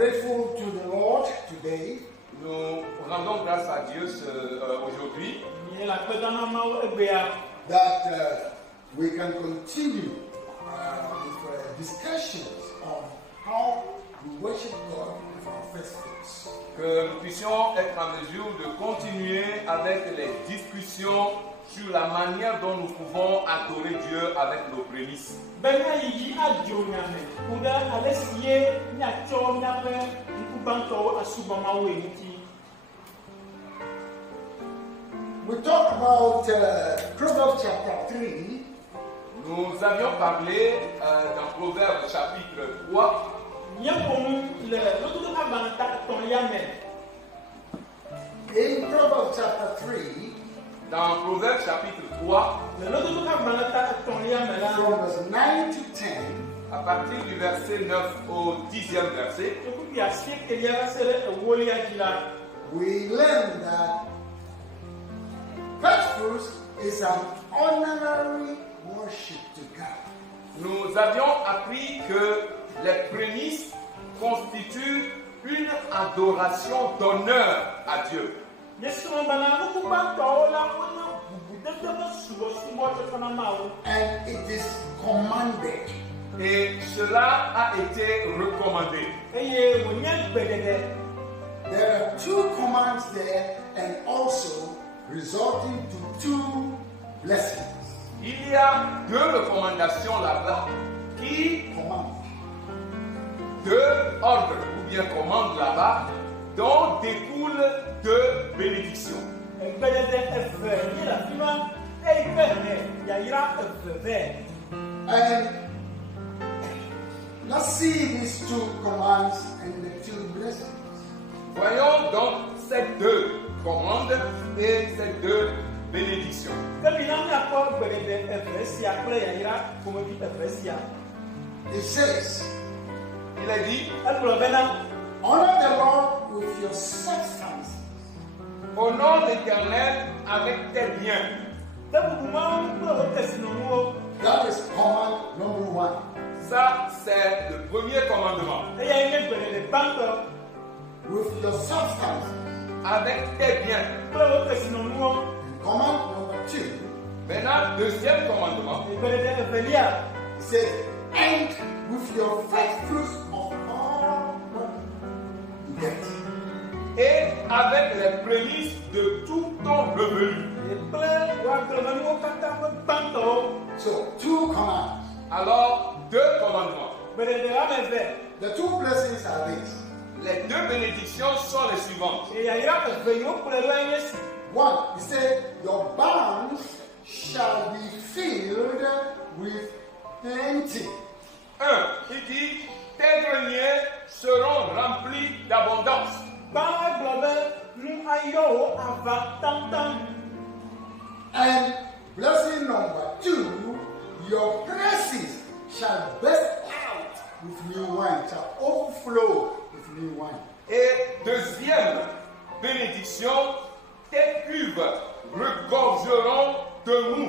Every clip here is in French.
grateful to the Lord today Nous rendons grâce à Dieu aujourd'hui that we can continue with discussions on how we worship God with our first fruits. que nous puissions être en mesure de continuer avec les discussions sur la manière dont nous pouvons adorer Dieu avec nos prémices. We talked about Proverbs chapter 3. Nous avions parlé dans Proverbes chapitre 3 In Proverbs chapter 3, dans Proverbes chapitre 3, from verse 9 to 10, à partir du verset 9 au 10e verset, we learn that first fruits is an honorary worship to God. nous avions appris que les prémices constituent une adoration d'honneur à Dieu. And it is commanded. Et cela a été recommandé. There are two commands there and also resulting to two blessings. Il y a deux recommandations là-bas qui, deux ordres ou bien commandes là-bas, dont découlent deux bénédictions. And let's see these two commands and the two blessings. Voyons donc ces deux commandes et ces deux bénédictions. It says, Il est dit, honor the Lord with your substance. honore l'Éternel avec tes biens. That is command number one. Ça, c'est le premier commandement. With your substance. Avec tes biens. And command number two. Maintenant, deuxième commandement. It says, and with your first fruits of all what you get. Et avec les prémices de tout ton revenu. So, two commands. Alors, deux commandements. The two blessings are these. Les deux bénédictions sont les suivantes. One, he said, your barns shall be filled with plenty. Un, il dit, tes greniers seront remplis d'abondance. And blessing number two, your presses shall burst out with new wine, shall overflow with new wine. Et deuxième bénédiction, tes cuves regorgeront de mou.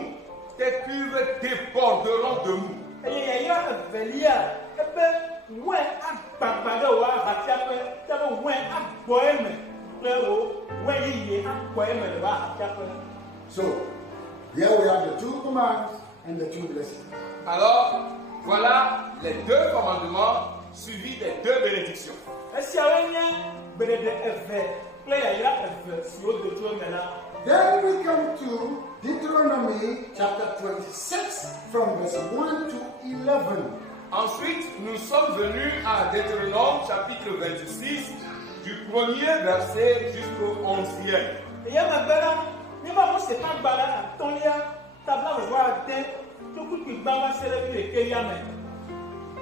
Tes cuves déborderont de mou. So, here we have the two commands and the two blessings. Alors, voilà les deux commandements suivis des deux bénédictions. Then we come to Deuteronomy chapter 26 from verse 1 to 11. Ensuite, nous sommes venus à Deutéronome chapitre 26, du premier verset jusqu'au 11e.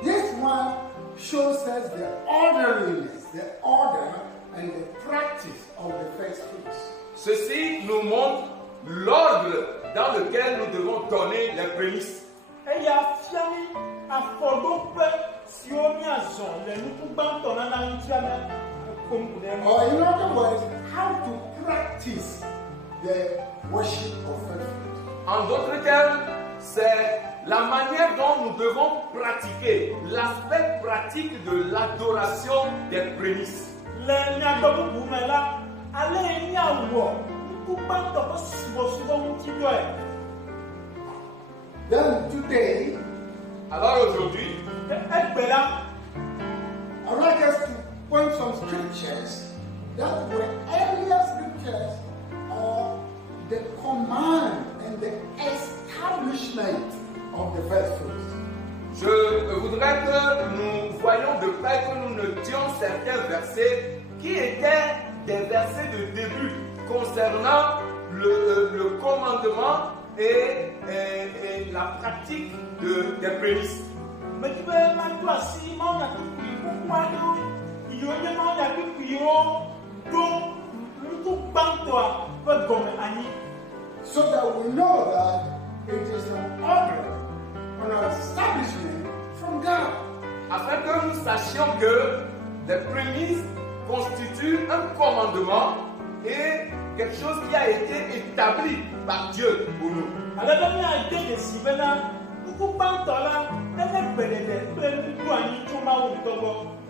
This one shows us the orderliness, the order and the practice of the first fruits. Ceci nous montre l'ordre dans lequel nous devons donner les prémices. Or in other words, how to practice the worship of first fruits. En d'autres termes, c'est la manière dont nous devons pratiquer, l'aspect pratique de l'adoration des prémices. Then today, Alors aujourd'hui, I would like us to point some scriptures that were earlier scriptures of the command and the establishment of the first fruits. je voudrais que nous voyions de près, que nous notions certains versets qui étaient des versets de début concernant le commandement et la pratique des prémices. So that we know that it is an order, an establishment from God. Afin que nous sachions que les prémices constituent un commandement et quelque chose qui a été établi par Dieu pour nous.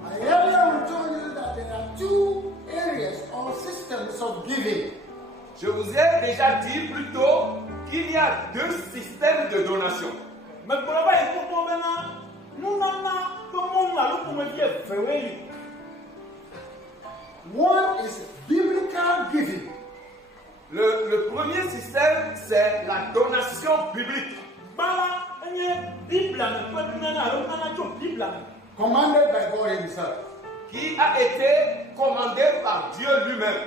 I earlier told you that there are two areas or systems of giving. Je vous ai déjà dit plus tôt qu'il y a deux systèmes de donation. One is biblical giving. Le premier système, c'est la donation biblique. Commanded by God Himself. Qui a été commandé par Dieu lui-même.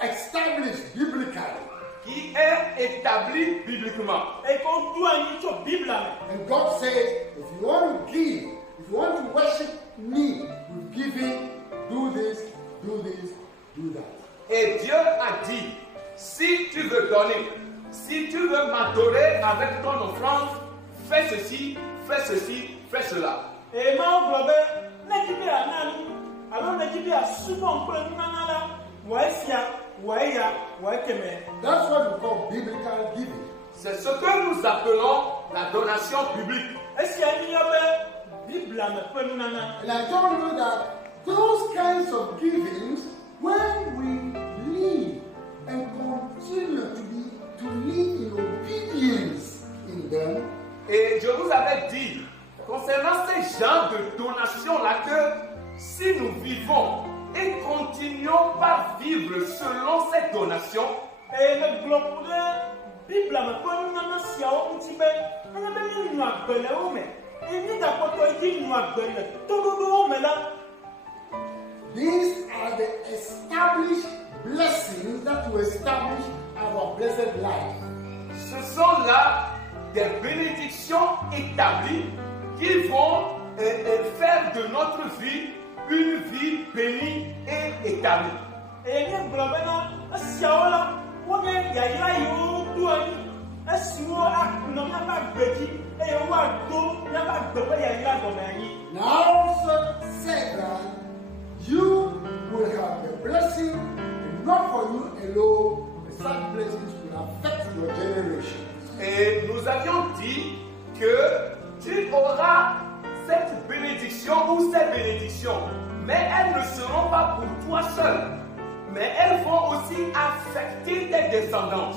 Established biblically. Qui est établi bibliquement. And God says, if you want to give, if you want to worship me with giving, do this, do this, do that. Et Dieu a dit, si tu veux donner, si tu veux m'adorer avec ton offrande, fais ceci, fais ceci, fais cela. That's what we call biblical giving. C'est ce que nous appelons la donation publique. And I told you that those kinds of givings, when we live and continue to live in obedience in them, et je vous avais dit, concernant ces genres de donations-là, que si nous vivons et continuons par vivre selon cette donation, these are the established blessings that will establish our blessed life. ce sont là des bénédictions établies qui vont faire de notre vie une vie bénie et établie. Now also said that you will have the blessing, and not for you alone, but such blessings will affect your generation. Et nous avions dit que tu auras cette bénédiction ou ces bénédictions, mais elles ne seront pas pour toi seul, mais elles vont aussi affecter tes descendants.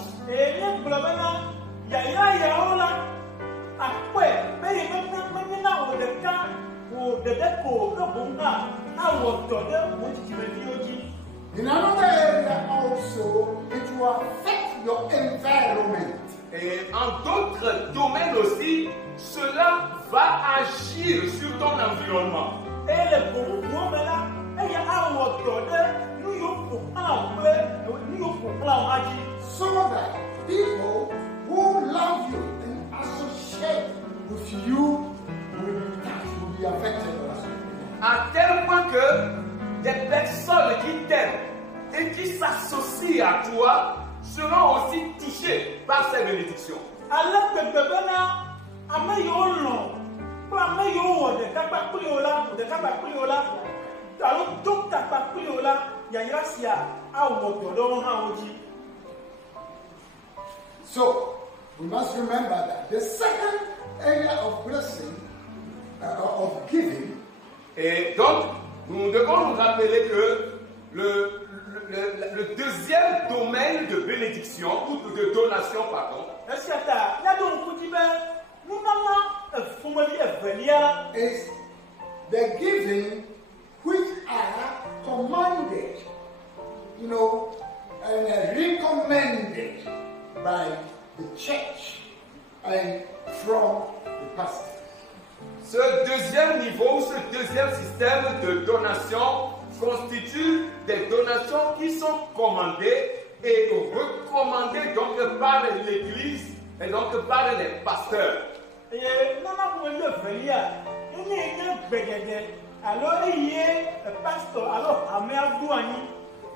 In another area also, it will affect your environment. Et en d'autres domaines aussi, cela va agir sur ton environnement. So that people who love you and associate with you will be affected also. À tel point que des personnes qui t'aiment et qui s'associent à toi seront aussi touchées par ces bénédictions. So, we must remember that the second area of blessing, of giving, et donc nous devons nous rappeler que le deuxième domaine de bénédiction ou de donation, pardon, is the giving which are commanded, and recommended by the church and from the pastor. Ce deuxième niveau, ce deuxième système de donation constitue des donations qui sont commandées et recommandées donc par l'Église et donc par les pasteurs.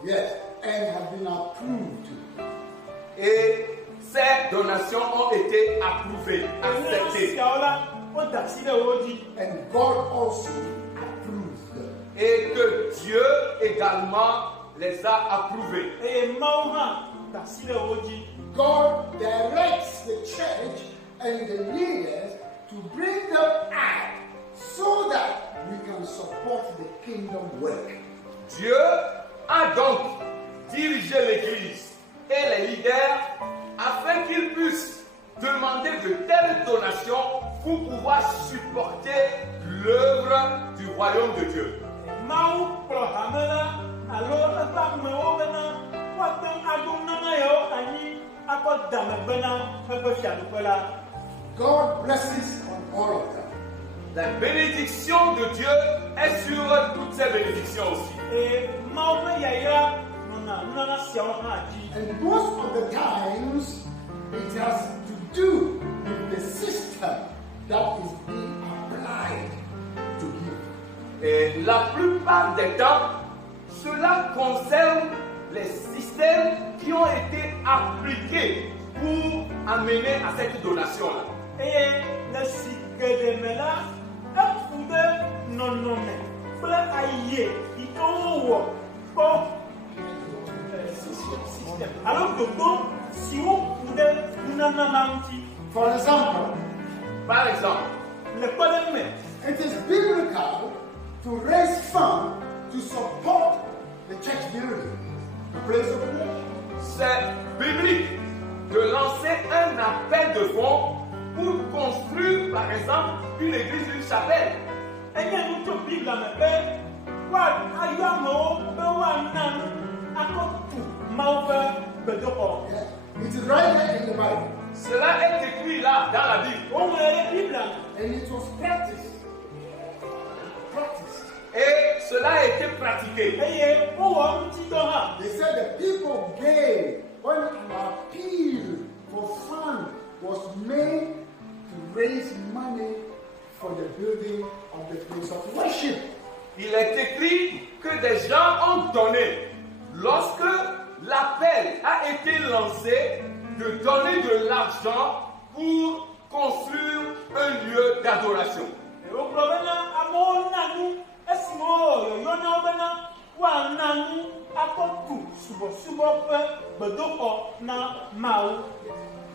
Yes, and have been approved. Et ces donations ont été approuvées, acceptées. And God also approves them. Et que Dieu également les a approuvées. God directs the church and the leaders to bring them out so that we can support the kingdom work. Dieu a donc dirigé l'Église et les leaders afin qu'ils puissent demander de telles donations pour pouvoir supporter l'œuvre du royaume de Dieu. God blesses on all of them. La bénédiction de Dieu est sur toutes ces bénédictions aussi. And most of the times, it has to do with the system that is being applied to give. Et la plupart des temps, cela concerne les systèmes qui ont été appliqués pour amener à cette donation-là. For example, Par exemple, it is biblical to raise funds to support the church building, the place of worship. c'est biblique de lancer un appel de fonds pour construire, par exemple, une église, une chapelle. Yeah. It is right there in the Bible. Cela est écrit là, dans la Bible. And it was practiced. Et cela a été pratiqué. They said the people gave when an appeal for funds was made to raise money for the building of the place of worship. Il est écrit que des gens ont donné. Lorsque l'appel a été lancé de donner de l'argent pour construire un lieu d'adoration.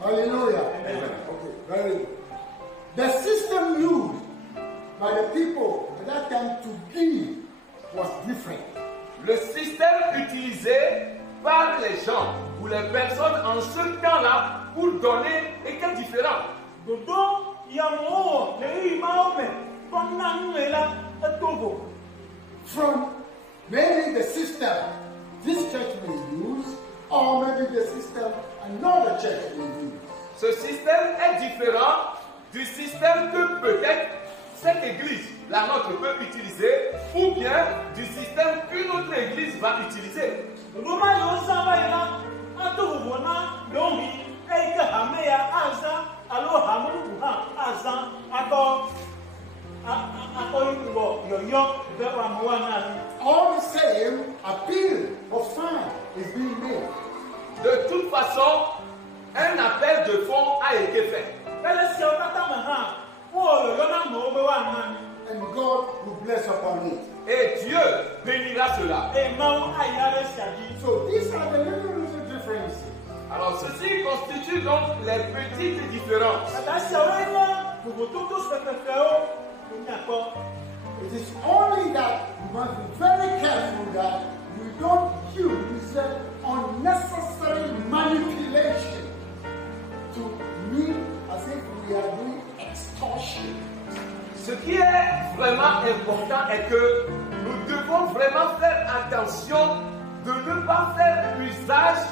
Hallelujah. Amen. Okay, very good. The system used by the people at that time to give was different. Le système utilisé par les gens ou les personnes en ce temps-là pour donner était différent. From maybe the system this church may use, or maybe the system another church may use. Ce système est différent du système que peut-être cette église, la nôtre, peut utiliser, ou bien du système qu'une autre église va utiliser. All the same appeal of funds is being made. De toute façon, un appel de fonds a été fait. And God will bless upon it. Et Dieu bénira cela. So these are the little differences Alors ceci constitue donc les petites différences. It is only that you must be very careful that you don't use unnecessary manipulation to mean as if we are doing extortion. Ce qui est vraiment important est que nous devons vraiment faire attention de ne pas faire usage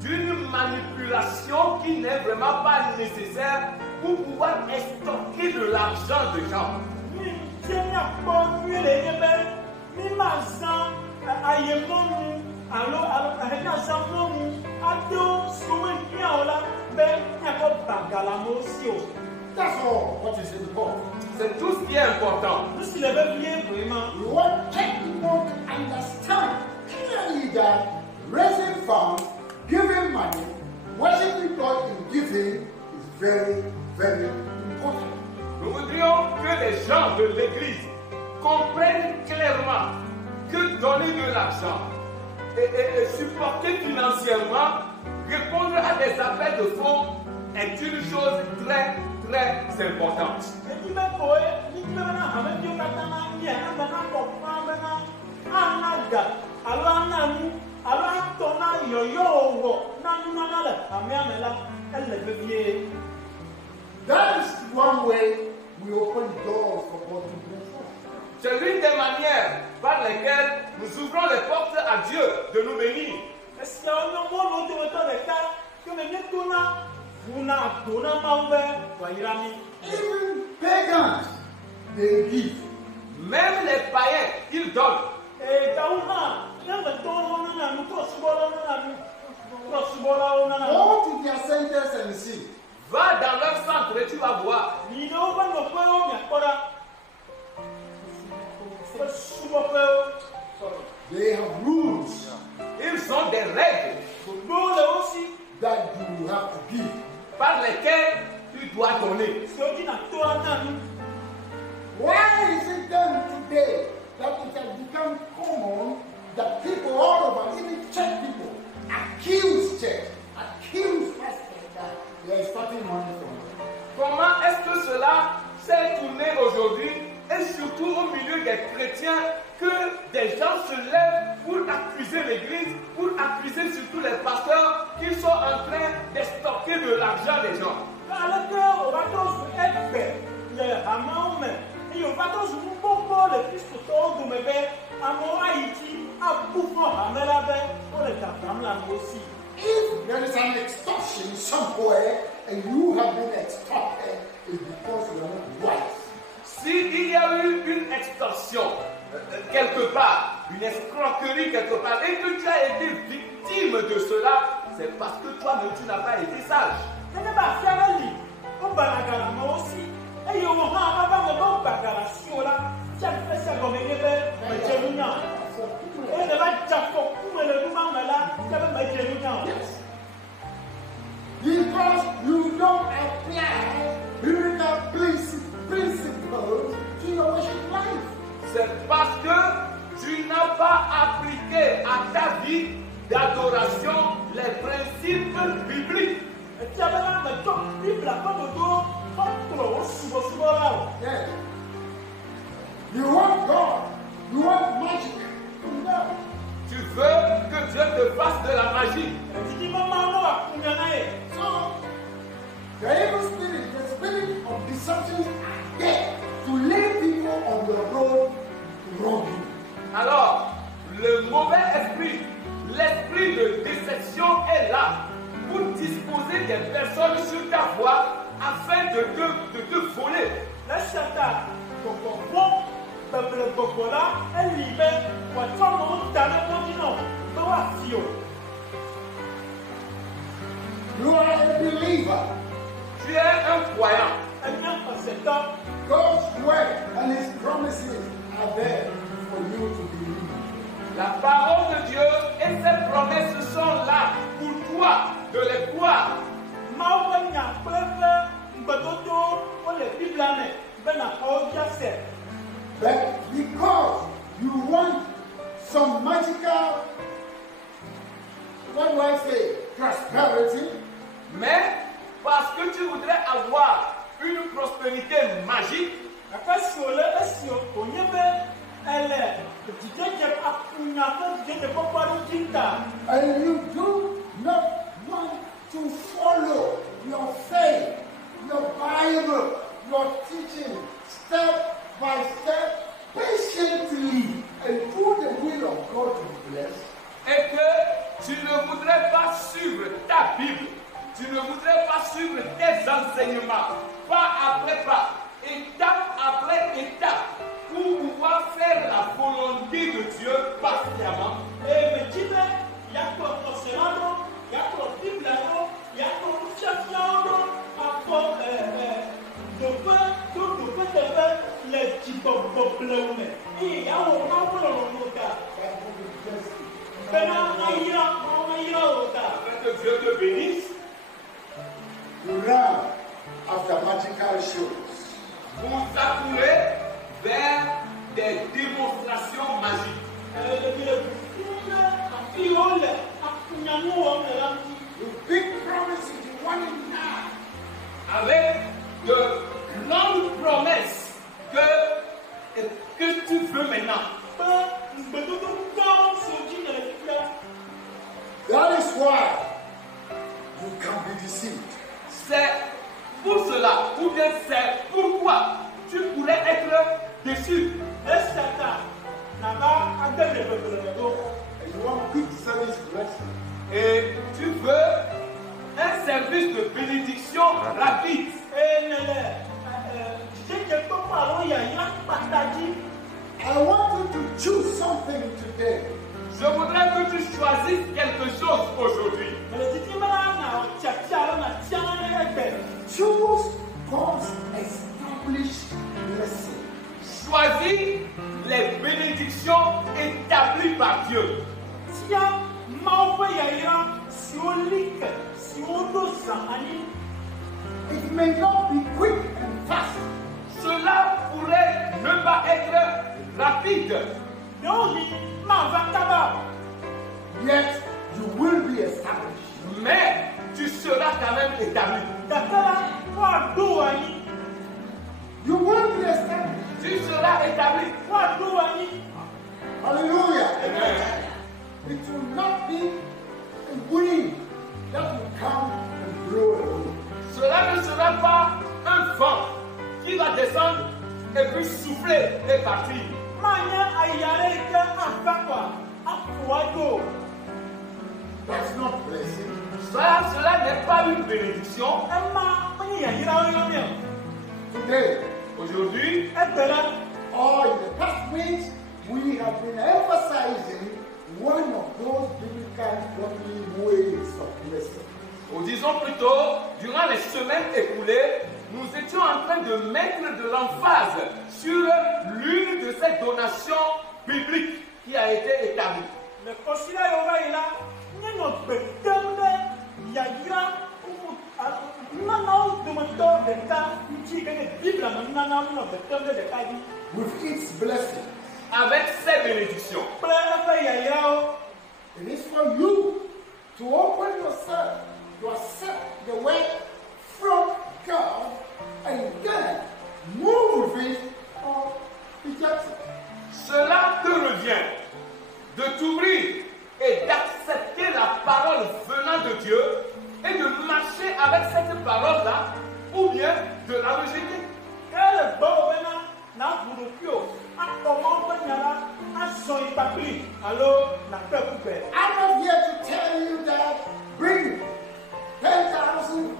d'une manipulation qui n'est vraiment pas nécessaire pour pouvoir extorquer de l'argent de gens. That's all what is important. C'est tout ce qui est important. We want everyone to understand clearly that raising funds, giving money, worshiping God in giving is very, very important. Nous voudrions que les gens de l'Église comprennent clairement que donner de l'argent et supporter financièrement, répondre à des appels de fonds est une chose très, très importante. That is one way we open doors for God to bless us. C'est l'une des manières par lesquelles nous ouvrons les portes à Dieu de nous bénir. Even pagans, they give. Même les païens, ils donnent. Go to their centers and see. Va dans leur centre et tu vas voir. They have rules Ils ont des règles that you have to give. par lesquelles tu dois donner. Why is it then today that it has become common that people all over, even church people, accuse church, accuse pastors that they are starting money from them? Comment est-ce que cela s'est tourné aujourd'hui et surtout au milieu des chrétiens que des gens se lèvent pour accuser l'Église, pour accuser surtout les pasteurs qui sont en train d'extorquer de l'argent des gens? If there is an extortion somewhere and you have been extorted, it's because you are not wise. S'il y a eu une extorsion quelque part, une escroquerie quelque part, et que tu as été victime de cela, c'est parce que toi-même tu n'as pas été sage. Yes. Because you don't apply biblical principles to your worship life. C'est parce que tu n'as pas appliqué à ta vie d'adoration les principes bibliques. Yes. You want God, you want magic from God. Tu veux que Dieu te fasse de la magie. So, the evil spirit, the spirit of deception are there to lead people on the road wrongly. Alors, le mauvais esprit, l'esprit de déception est là pour disposer des personnes sur ta voie afin de te voler. You are a believer. Tu es un croyant. God's word and His promises are there for you to believe. La parole de Dieu et ses promesses sont là pour toi de les croire. But because you want some magical what do I say? Prosperity. Mais parce que tu voudrais avoir une prospérité magique, and you do not want to follow your faith, your Bible, your teaching, step by step, patiently, and do the will of God to bless. et que tu ne voudrais pas suivre ta Bible, tu ne voudrais pas suivre tes enseignements, pas après pas, étape après étape, pour pouvoir faire la volonté de Dieu patiemment. Que Dieu te bénisse. You run after magical shows. Vous accourez vers des démonstrations magiques. With big promises you want it now. Avec de grandes promesses que tu veux maintenant. That is why you can be deceived. C'est pour cela, ou bien c'est pourquoi tu pourrais être déçu. And you want quick service blessing. Et tu veux un service de bénédiction rapide. I want you to choose something today. Je voudrais que tu choisisses quelque chose aujourd'hui. Choose God's established blessing. Choisis les bénédictions établies par Dieu. It may not be quick and fast, Cela pourrait ne pas être rapide, yet you will be established. mais tu seras quand même établi. You will be established. Tu seras établi. Hallelujah. Amen. It will not be a wind that will come and blow away. Cela ne sera pas un vent qui va descendre et puis souffler et partir. That's not blessing. Cela n'est pas une bénédiction. Today, Aujourd'hui, or in the past weeks, we have been emphasizing one of those biblical godly ways of blessing. ou disons plutôt, durant les semaines écoulées, nous étions en train de mettre de l'emphase sur l'une de ces donations bibliques qui a été établie. With its blessing. Avec ces bénédictions. It is for you to open yourself to accept the word from God and then move with it or reject it. Cela te revient de t'ouvrir et d'accepter la parole venant de Dieu et de marcher avec cette parole-là ou bien de la rejeter. I'm not here to tell you that bring 10,000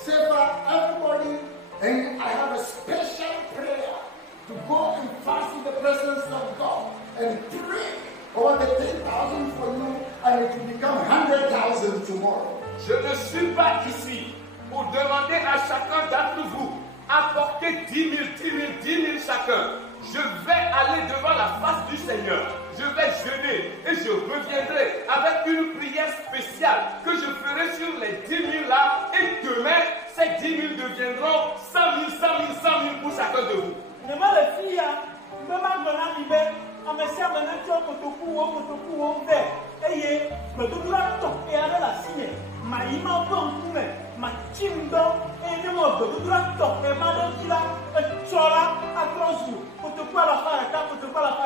silver, everybody, and I have a special prayer to go and fast in the presence of God and pray over the 10,000 for you, and it will become 100,000 tomorrow. Je ne suis pas ici pour demander à chacun d'entre vous apporter 10 000, 10 000, 10 000 chacun. Je vais aller devant la face du Seigneur. Je vais jeûner et je reviendrai avec une prière spéciale que je ferai sur les 10 000 là. Et demain, ces 10 000 deviendront 100 000, 100 000, 100 000 pour chacun de vous. eye gbedudura tɔxɛ aɖe le asi nɛ mayi ma ƒe ŋkume matsim dɔ eye ne mo gbedudura tɔxɛ ma ɖe dzi la etsɔ la atrɔ zu kotoku alafa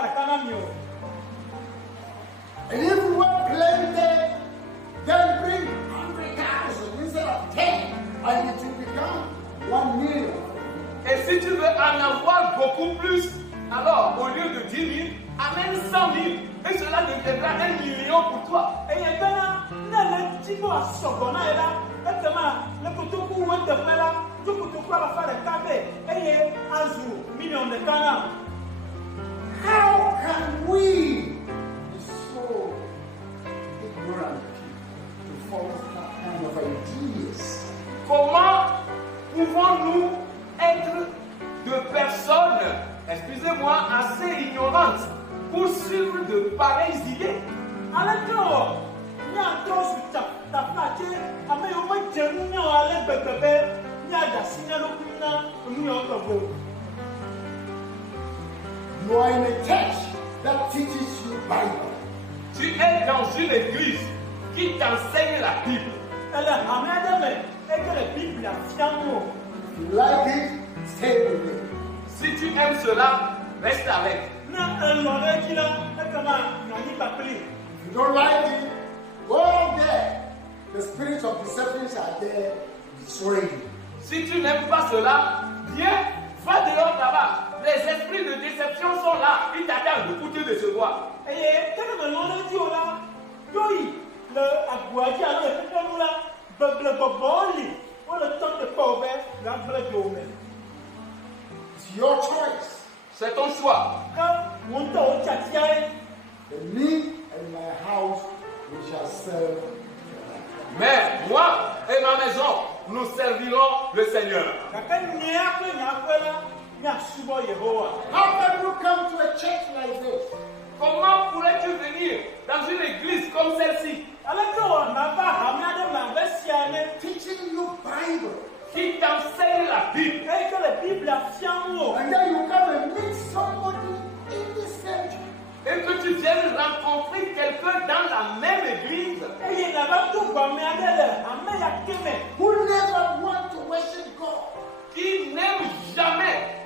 ɖeka na mi o. And if we were planted, then bring 100,000 instead of 10, and it will become 1 million. Et si tu veux en avoir beaucoup plus, alors au lieu de 10 000, amène 100 000. Et cela deviendra 1 million pour toi. Eye bena ne le tsi bo asɔgbɔ na ye la, ekema le kotoku wo teƒe la, tso kotoku alafa ɖeka be eye azu million ɖeka na. How can we be so ignorant to follow that kind of ideas? Comment pouvons-nous être de personnes, excusez-moi, assez ignorantes pour suivre de pareilles idées? Aleke wɔ miatrɔ zu tafla tse ame yiwo medze nu miawo ale gbegbe be miaɖe asi na ɖokui na enu yawo tɔgbe. You are in a church that teaches you Bible. Tu es dans une église qui t'enseigne la Bible. Ele hame aɖe me eye le Biblia fiam wo. If you like it, stay with it. Si tu aimes cela, reste avec. Ne elɔ ɖe dzi la ekema nyanyi kpakpli. If you don't like it, go there. The spirits of deception are there to destroy you. Si tu n'aimes pas cela, viens, va dehors là-bas. Les esprits de déception sont là. Ils t'attendent pour te décevoir. Eye kene me lɔ ɖe dzi o la, yoyi le agboa dzi alo le fefenu la, beble gbɔgbɔwo li. Wole tɔm te kpɔ wo be yeagblẽ do wo me. It's your choice. C'est ton choix. Ke wo ŋutɔ wo tsi atia ye. And me and my house, we shall serve. Mais moi et ma maison, nous servirons le Seigneur. Gake nyea kple nye aƒe la, miasubɔ Yehowa. How can you come to a church like this? Comment pourrais-tu venir dans une église comme celle-ci Aleke wɔ nava hame aɖe me abe sia ne Teaching you Bible. qui t'enseigne la Bible? eye ke le Biblia fiam wo. And then you come and meet somebody in this church. Et que tu viennes rencontrer quelqu'un dans la même église Eye nava to gbame aɖe le hame ya ke me. Who never want to worship God.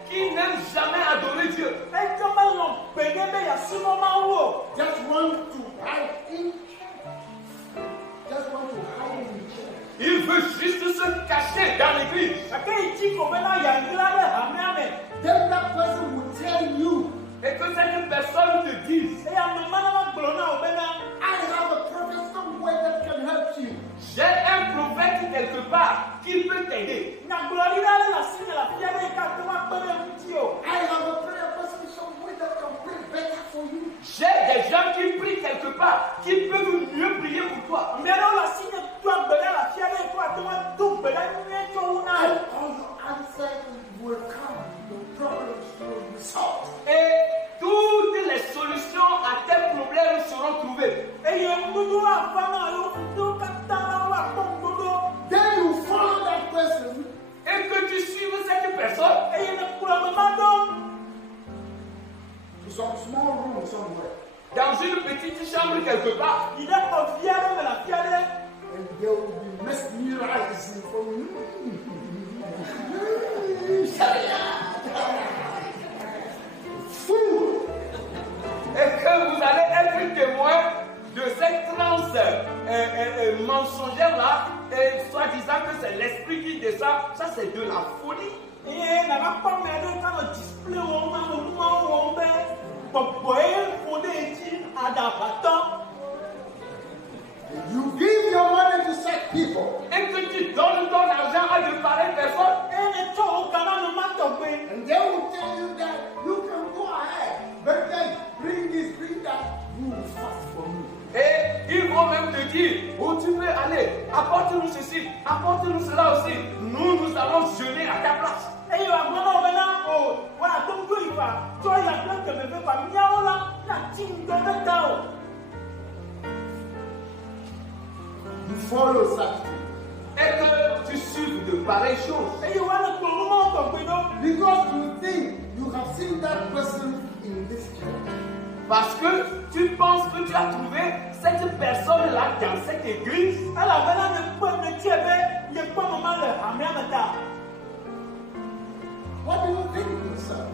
qui n'aime jamais adorer Dieu. Eye ke melɔ gbe ɖe be yeasubɔ Mawu o. Just want to hide in church. Just want to hide in church. Il veut juste se cacher dans l'église. Gake yi dzi ko bena yeaɣla ɖe hamea me. Then that person will tell you, Et que cette personne te dise, Eye ame ma na gblɔ na wo bena I have a prophet somewhere that can help you. j'ai un prophète quelque part qui peut t'aider. nyagblɔɖi ɖe le asi me le afi aɖe yi ke ate ŋu akpe ɖe ŋuti o. I have a prayer person somewhere that can pray better for you. J'ai des gens qui prient quelque part, qui peuvent mieux prier pour toi. Ame ɖewo le asi me do agbe ɖe le afi aɖe yi ke ate ŋu do gbe ɖe nyuie tso wo na And o. all your answers will come. The problems will be solved. Et toutes les solutions à tes problèmes seront trouvées. Eye ŋuɖoɖo afa na yo ŋuɖoɖo katã la woakpɔ ŋuɖoɖo. Then you follow that person Et que tu suives cette personne Eye ne kplɔ me ma ɖo to some small room somewhere. dans une petite chambre quelque part. yi ɖe xɔ vi aɖe me le afi aɖe. And they will be mesmerizing from you. Fool! Et que vous allez être témoin de cette transe mensongère-là, et soi-disant que c'est l'esprit qui descend, ça c'est de la folie. Eye nava kpɔ ame aɖe ka nɔ display wɔm na nɔ nuawo wɔm be gbɔgbɔ ye ƒo ɖe edzi aɖaʋatɔ. You give your money to such people, Et que tu donnes ton argent à de pareilles personnes, Eye ne tsɔ wo kana ne ma tɔgbe. and they will tell you that you can go ahead, but then bring this, bring that. You will fast for me. et ils vont même te dire, oh tu peux aller, apporte-nous ceci, apporte-nous cela aussi, nous allons jeûner à ta place. Eye wòagblɔ na wo bena o woato ŋdo yi fa tsɔ ya kple kemeve fa miawo la miatsi ŋdɔ ɖe ta o. You follow such people Et que tu suives de pareilles choses. Eye woane kplɔ numawo tɔgbe ɖo. because you think you have seen that person in this church. Parce que tu penses que tu as trouvé cette personnes-là dans cette église, What do you think yourself?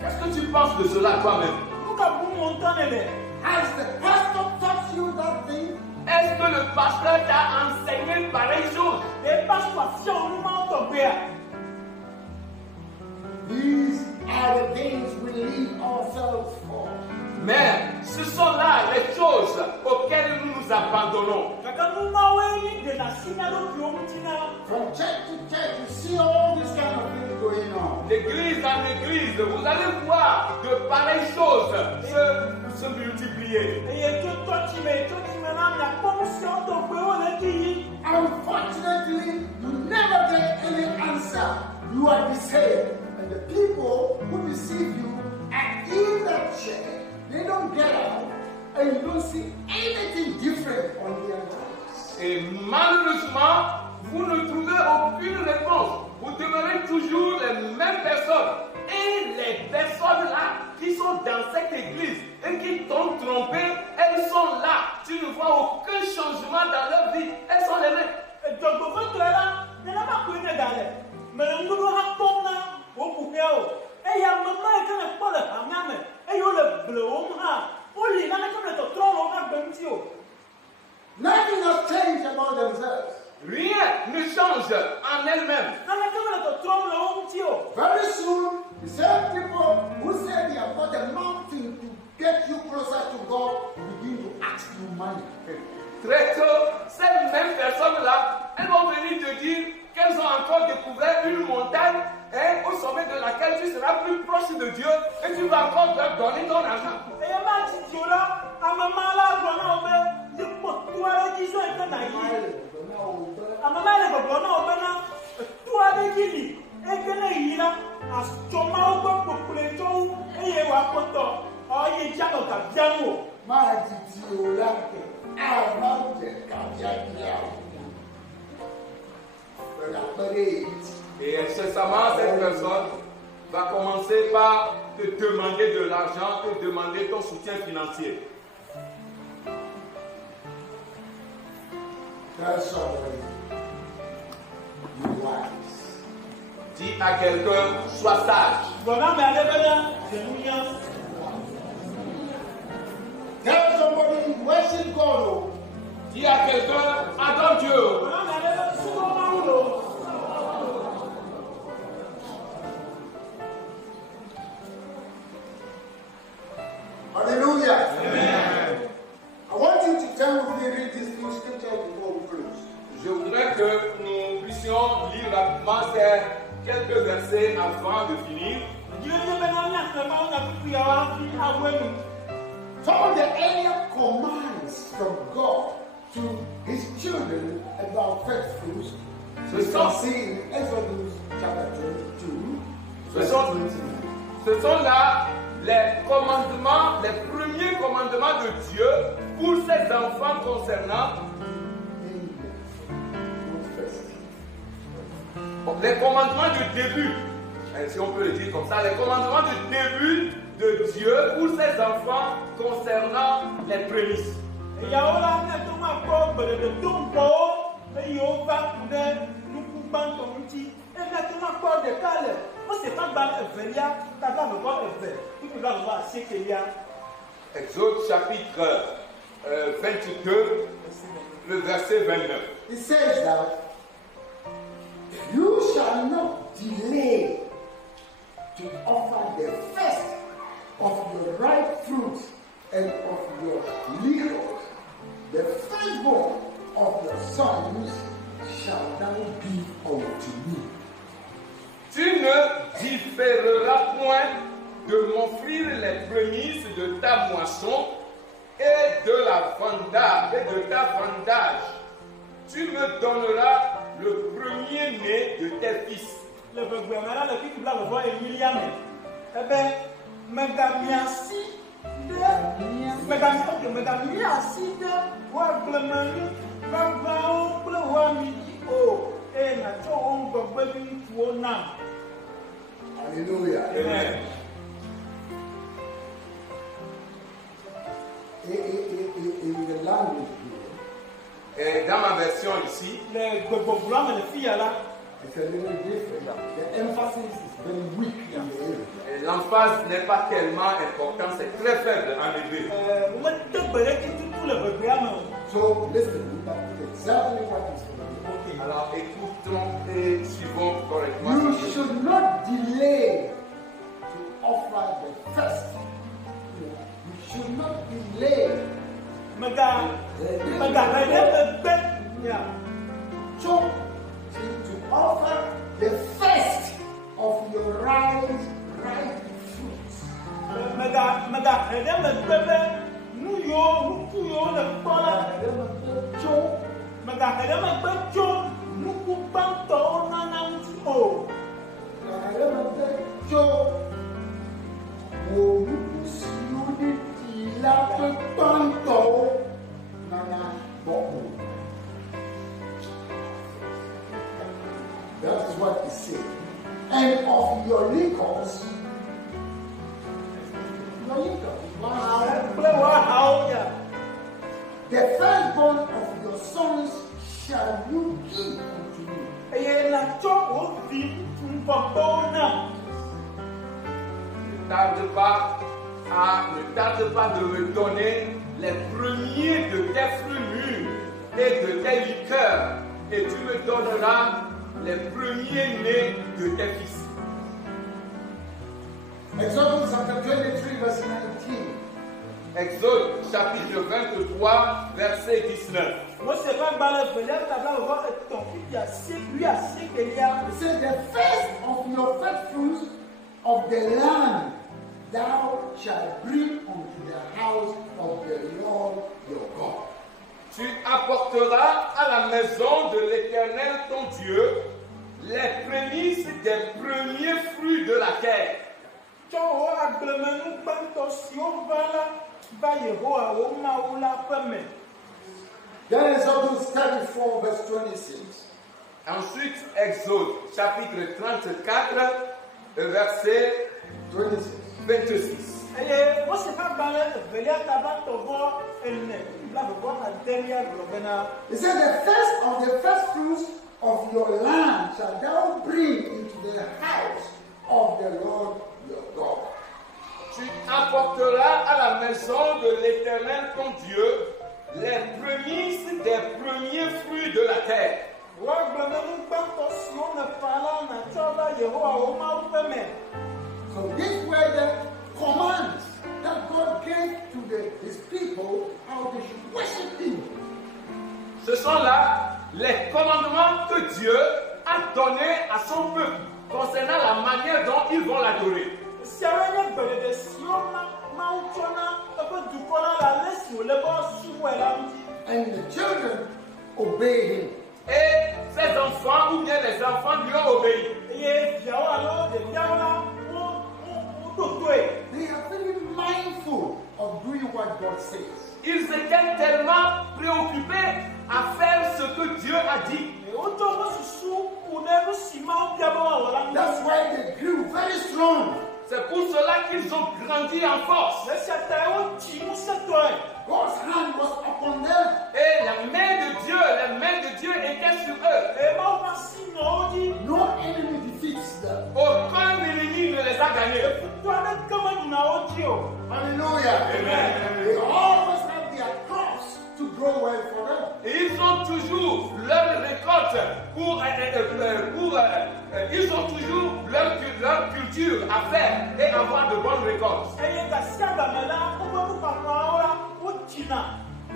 qu'est-ce que tu penses de cela toi-même? Has the pastor taught you that thing? Est-ce que le pasteur t'a enseigné pareille chose? These are the things we leave ourselves for. Mais ce sont là les choses auxquelles nous nous abandonnons. From church to church, you see all this kind of things going on. D'église en église, vous allez voir de pareilles choses se multiplier. Unfortunately, you never get any answer. You are deceived. And the people who deceive you are in that church. They don't get out, and you don't see anything different on their lives. Et malheureusement, vous ne trouvez aucune réponse. Vous demeurez toujours les mêmes personnes. Et les personnes-là qui sont dans cette église et qui t'ont trompé, elles sont là. Tu ne vois aucun changement dans leur vie. Elles sont les mêmes. Nothing has changed about themselves. Rien ne change en elles-mêmes. Very soon, the same people who say they have got a mountain to get you closer to God begin to ask you money. Très tôt, ces mêmes personnes-là, elles vont venir te dire qu'elles ont encore découvert une montagne au sommet de laquelle tu seras plus proche de Dieu et tu vas encore leur donner ton argent. Et incessamment, cette personne va commencer par te demander de l'argent, te demander ton soutien financier. Tell somebody, you wise. Dis à quelqu'un, sois sage. Tell somebody, worship God. Dis à quelqu'un, adore Dieu. Hallelujah. Amen. I want you to turn with me, read these few scriptures before we close. Je voudrais que nous puissions lire rapidement ces quelques versets avant de finir. Some of the earlier commands from God to his children about faithfulness, we can see in Exodus chapter 22, verse 29. Ce sont là les commandements, les premiers commandements de Dieu pour ses enfants concernant les commandements du début, si on peut le dire comme ça, les commandements du début de Dieu pour ses enfants concernant les prémices. Exode chapitre 22, le verset 29. It says that you shall not delay to offer the first of your ripe fruit and of your liquors. The firstborn of your sons shall thou give unto me. Tu ne différeras point de m'offrir les prémices de ta moisson et de ta vendage. Tu me donneras le premier-né de tes fils. Hallelujah. Amen. in the language here, Et dans ma version ici, le gbogbo me le fille là. it's a little different. The emphasis is very weak in the area. et l'emphase n'est pas tellement importante, c'est très faible en hébreu. Vous me débrouillez tout le programme. So listen, that's exactly what is going on. Alors écoutons et suivons correctement. You should not delay to offer the first. You should not delay. So to offer the first of your ripe fruits. That is what he said. And of your liquors, the firstborn of your sons shall you give unto me. Ne tarde pas de me donner les premiers de tes fruits mûrs et de tes liqueurs, et tu me donneras les premiers-nés de tes fils. Exodus chapter 23, verse 19. Exode chapitre 23, verset 19. It says, the first of your first fruits of the land thou shalt bring unto the house of the Lord your God. Tu apporteras à la maison de l'Éternel ton Dieu les prémices des premiers fruits de la terre. Then Exodus 34, verse 26. Ensuite, Exode chapitre 34, verset 26. It says, the first fruits of your land shall thou bring into the house of the Lord your God. Tu apporteras à la maison de l'Éternel ton Dieu les prémices des premiers fruits de la terre. So these were the commands that God gave to his people how they should worship him. Ce sont là les commandements que Dieu a donnés à son peuple concernant la manière dont ils vont l'adorer. And the children obey him. Et ses enfants, ou bien les enfants, lui ont obéi. They are very mindful of doing what God says. Ils étaient tellement préoccupés à faire ce que Dieu a dit. That's why they grew very strong. C'est pour cela qu'ils ont grandi en force. God's hand was upon them. Et la main de Dieu était sur eux. No enemy defeats them. Aucun ennemi ne les a gagnés. Hallelujah. Amen. They always have their crops to grow well for them. Et ils ont toujours leur récolte ils ont toujours leur culture à faire et avoir de bonnes récoltes.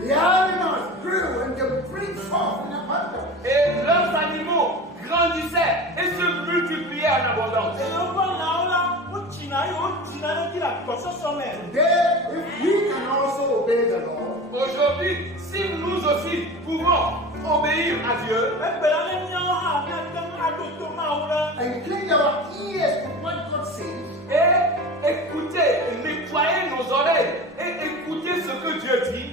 The animals grew and they bring forth in abundance. Et leurs animaux grandissaient et se multipliaient en abondance. Today, if we can also obey the Lord, Aujourd'hui, si nous aussi pouvons obéir à Dieu incline our ears to what God says, et écouter, nettoyer nos oreilles et écouter ce que Dieu dit,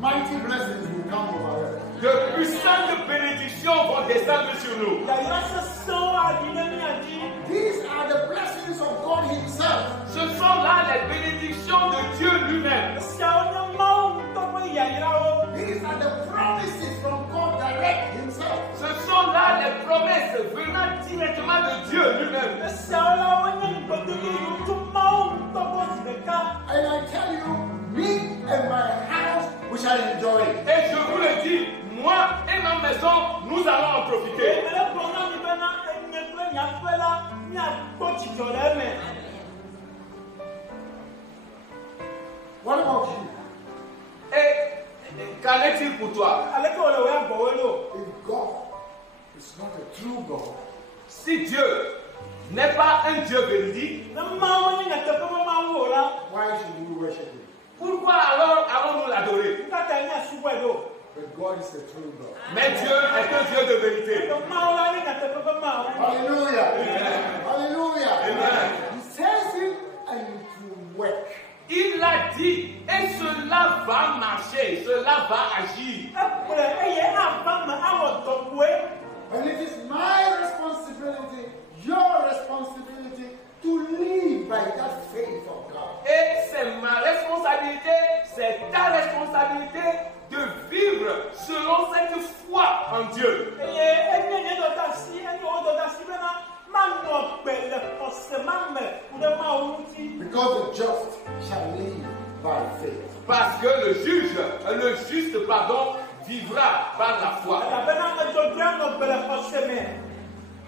mighty blessings will come over us. de puissantes bénédictions vont descendre sur nous. These are the blessings of God Himself. Ce sont pour toi. Ale ko le wa bo lo. If God is not a true God, Si Dieu n'est pas un Dieu véridique, Na ma wo ni na te ko ma wo la. why should we worship Him? pourquoi alors allons-nous l'adorer? Ka ta ni asu bo do. But God is a true God. Mais Dieu est un Dieu de vérité. To ma wo la ni na te ko ma wo. Hallelujah. Hallelujah. Amen. He says it and it will work. Il l'a dit et cela va marcher, cela va agir. Apre eye aba ma awo to we. And it is my responsibility, your responsibility, to live by that faith of God. Et c'est ma responsabilité, c'est ta responsabilité de vivre selon cette foi en Dieu. Eye enye ne do ta si, enye o do ta si na ma no pe le ko se ma me u de ma wo ti. Because the just shall live by faith. Parce que le juste, pardon, vivra par la foi. La bena me do dia no pe le ko se me.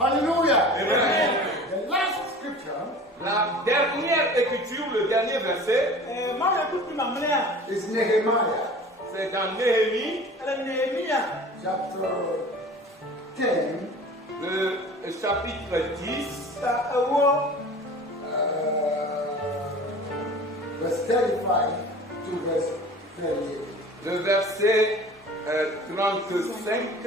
Hallelujah. Amen. The last scripture La dernière écriture, le dernier verset, Ma le ku ti ma mle a. is Nehemiah c'est dans Néhémie, Ele Nehemia. chapter 10, le chapitre 10, Ta ewo verse 35 to verse 38. le verset 35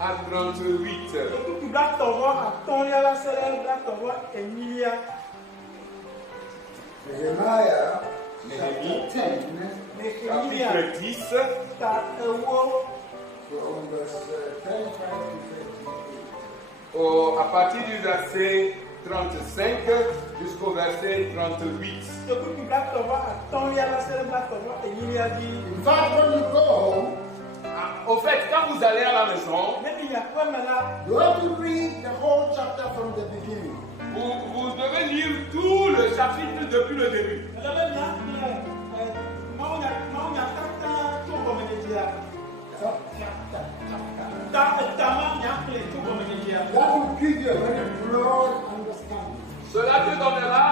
à 38. ku ti bla towo atonia la se le bla towo emilia. Nehemiah Nehemiah. chapter 10, Nehemia. Chapitre 10, Ta ewo from verse 35 to 38. à partir du verset 35 jusqu'au verset 38. te ku ti bla towo atonia la se le bla towo emilia di. In fact, when you go home, Au fait, quand vous allez à la maison, Nehemia ko me la. you have to read the whole chapter from the beginning. vous devez lire tout le chapitre depuis le début. Ele be na ma o nya ta to ko me dia. Chapter. Ta ma nya ple to ko me dia. That will give you a very broad understanding. Cela te donnera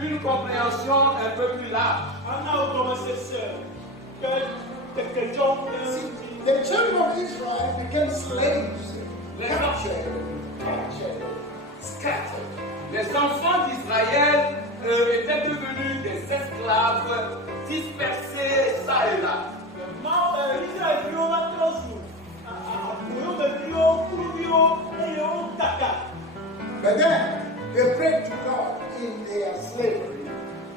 une compréhension un peu plus large. Ana o ko me se que jo The children of Israel became slaves, Les captured, scattered. Les enfants d'Israël étaient devenus des esclaves dispersés ça et là. ma Israel bio la trosu. Yo be bio e yo taka. But then they prayed to God in their slavery.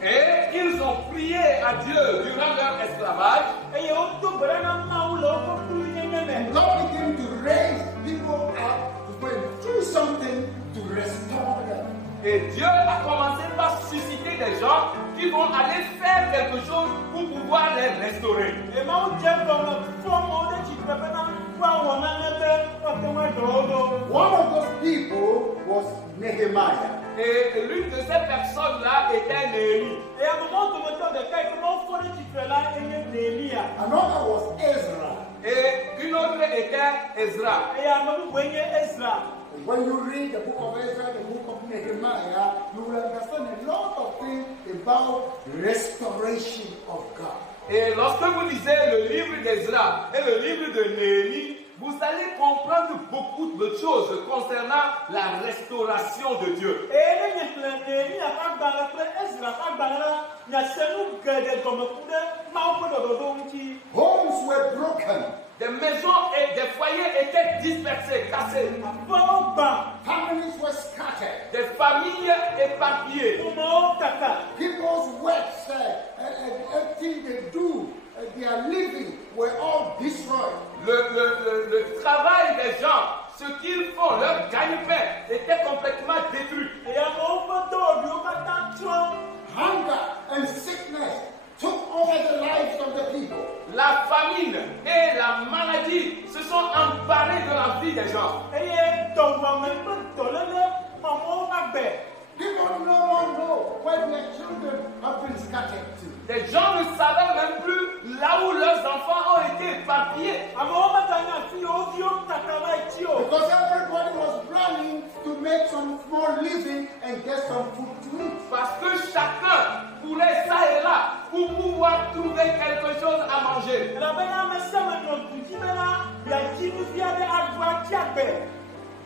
Et ils ont prié à Dieu durant leur esclavage. E yo to brana ma u lo ko ku ni me. And God began to raise people up to go and do something to restore them. Et Dieu a commencé par susciter des gens qui vont aller faire quelque chose pour pouvoir les restaurer. E ma u je ko mo fo mo de chi pe na wa wo na ne be o te wa do. One of those people was Nehemiah. Et l'une de ces personnes-là était Néhémie. E a mo to mo to de kai ko mo fo de chi pe la e Nehemia. Another was Ezra. Et une autre était Ezra. E a mo bu enye Ezra. And when you read the book of Ezra, the book of Nehemiah, you will understand a lot of things about restoration of God. Et lorsque vous lisez le livre d'Ezra et le livre de Néhémie, vous allez comprendre beaucoup de choses concernant la restauration de Dieu. E ne ne Nehemia ka gba la pre Ezra ka gba la na se nu gede go mo ku de ma o ko do nti. Homes were broken. Des maisons et des foyers étaient dispersés, cassés. Ba ba Families were scattered. Des familles éparpillées. mo taka. People's works, everything they do, their living, were all destroyed. Le travail des gens, ce qu'ils font, leur gagne-pain, était complètement détruit. E a mo fo do bi o ka ta tro. Hunger and sickness took over the lives of the people. La famine et la maladie se sont emparés de la vie des gens. E ye do wa me pe do le le ma mo ka be. People no longer know where their children have been scattered to. Les gens ne savaient même plus là où leurs enfants ont été éparpillés. Amo ma ta na fi o vi o taka ma ti o. Because everybody was running to make some small living and get some food to eat. Parce que chacun courait ça et là pour pouvoir trouver quelque chose à manger. La be na me se me no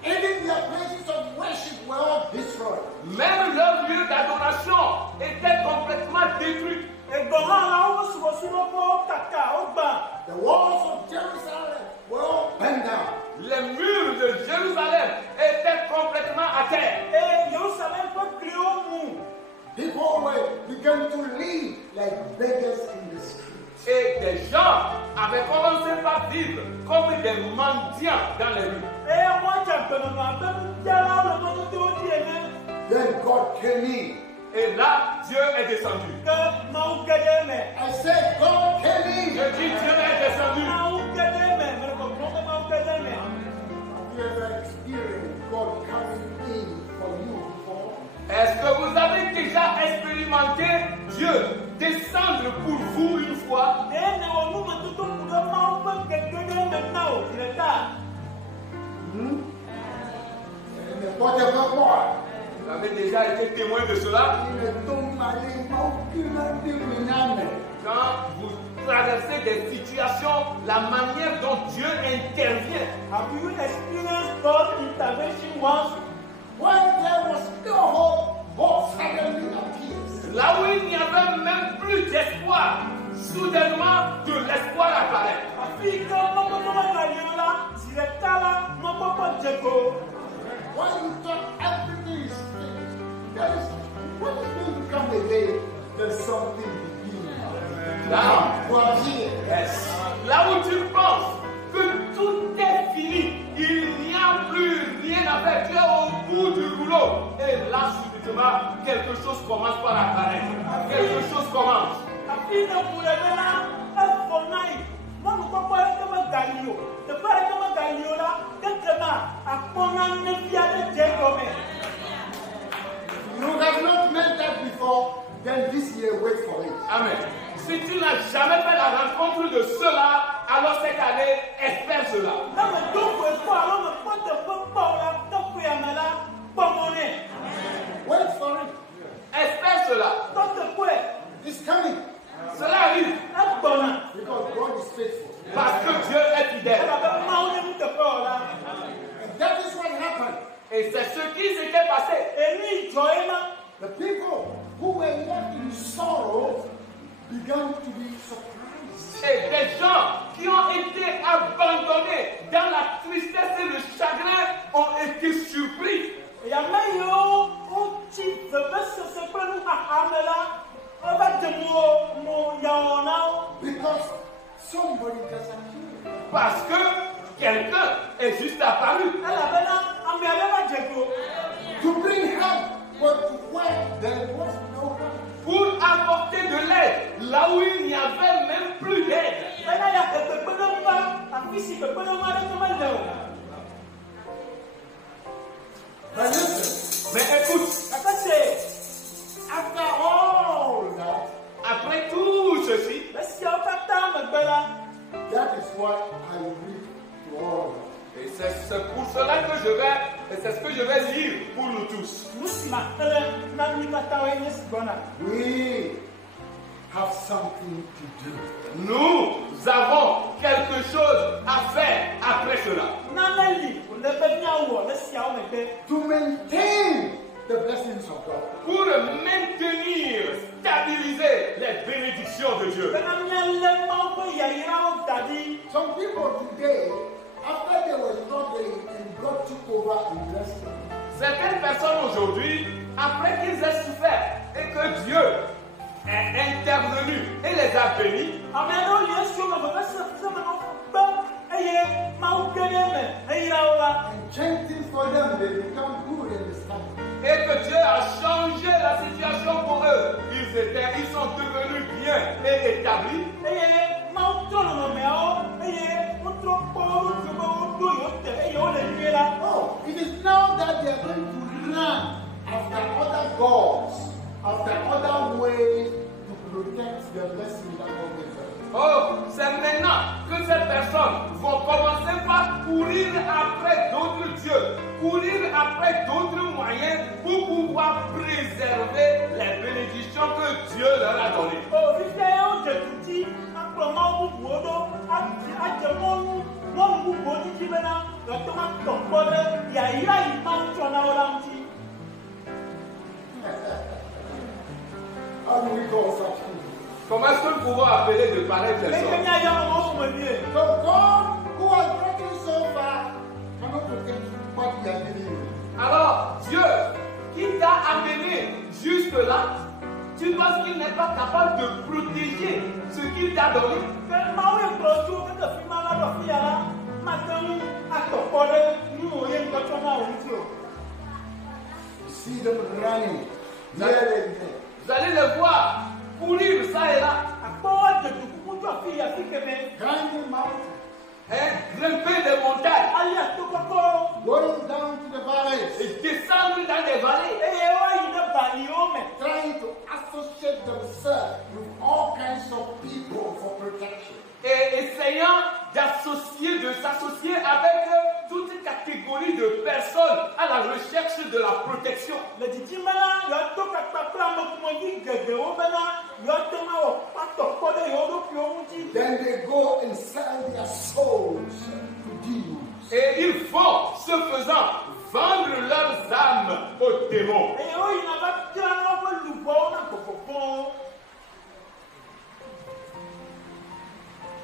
Even their places of worship were all destroyed. Même leur lieu d'adoration était complètement détruit. The walls of Jerusalem were all bent down. Les murs de Jérusalem étaient complètement à terre. People began to live like beggars in the streets. Et des gens avaient commencé par vivre comme des mendiants dans les rues. Then God came in. Et là, Dieu est descendu. I said, God came in. Je dis, Dieu est descendu. Have you ever experienced God coming in for you before? Est-ce que vous avez déjà expérimenté Dieu descendre pour vous une fois? N'importe quoi. Vous avez déjà été témoin de cela? Quand vous traversez des situations, la manière dont Dieu intervient. Have you experienced God's intervention once? When there was no hope, hope suddenly appears. Là où il n'y avait même plus d'espoir, soudainement de l'espoir apparaît. When you thought everything is finished, what is going to come again? There's something beginning. Now, we're here. Yes. Là où tu penses que tout est fini, il n'y a plus rien à faire, tu es au bout du rouleau. Et là, subitement, quelque chose commence par apparaître. Quelque chose commence. You have not met that before, then this year wait for it. Amen. Si tu n'as jamais fait la rencontre de cela, alors cette année, espère cela. Wait for it. Espère cela. It's coming. Cela arrive Because God is faithful. parce que Dieu est fidèle. And that is what happened. Et c'est ce qui s'était passé. The people who were left in sorrow began to be surprised. Et des gens qui ont été abandonnés dans la tristesse et le chagrin ont été surpris. Because somebody just appeared. Parce que quelqu'un est juste apparu. To bring help, but where there was no help. Pour apporter de l'aide là où il n'y avait même plus d'aide. But listen, Mais écoute, after all that, après tout ceci, that is what I read to all of us. et c'est pour cela que je vais, et c'est ce que je vais lire pour nous tous. We have something to do. Nous avons quelque chose à faire après cela. To maintain the blessings of God. Pour maintenir, stabiliser les bénédictions de Dieu. Some people today, after they were struggling and God took over and blessed them, Certaines personnes aujourd'hui, après qu'ils aient souffert et que Dieu est intervenu et les a bénis, and changed things for them, they become good and established. et que Dieu a changé la situation pour eux, ils sont devenus bien et établis. Oh, it is now that they are going to run after other gods, after other ways to protect the blessing that God gives them. Oh, c'est maintenant que ces personnes vont commencer par courir après d'autres dieux, courir après d'autres moyens pour pouvoir préserver les bénédictions que Dieu leur a données. How do we call such people? Comment est-ce que nous pouvons appeler de pareilles personnes? So God, who has brought you so far, cannot protect what He has given you. Alors, Dieu, qui t'a amené jusque-là, tu penses qu'il n'est pas capable de protéger ce qu'il t'a donné? You see them running here and there. Vous allez les voir courir ça et là, Climbing mountains, grimper des montagnes going down to the valleys, et descendre dans des vallées, trying to associate themselves with all kinds of people for protection. et essayant de s'associer avec toute une catégorie de personnes à la recherche de la protection. Then they go and sell their souls to demons. Et ils vont, ce faisant, vendre leurs âmes aux démons.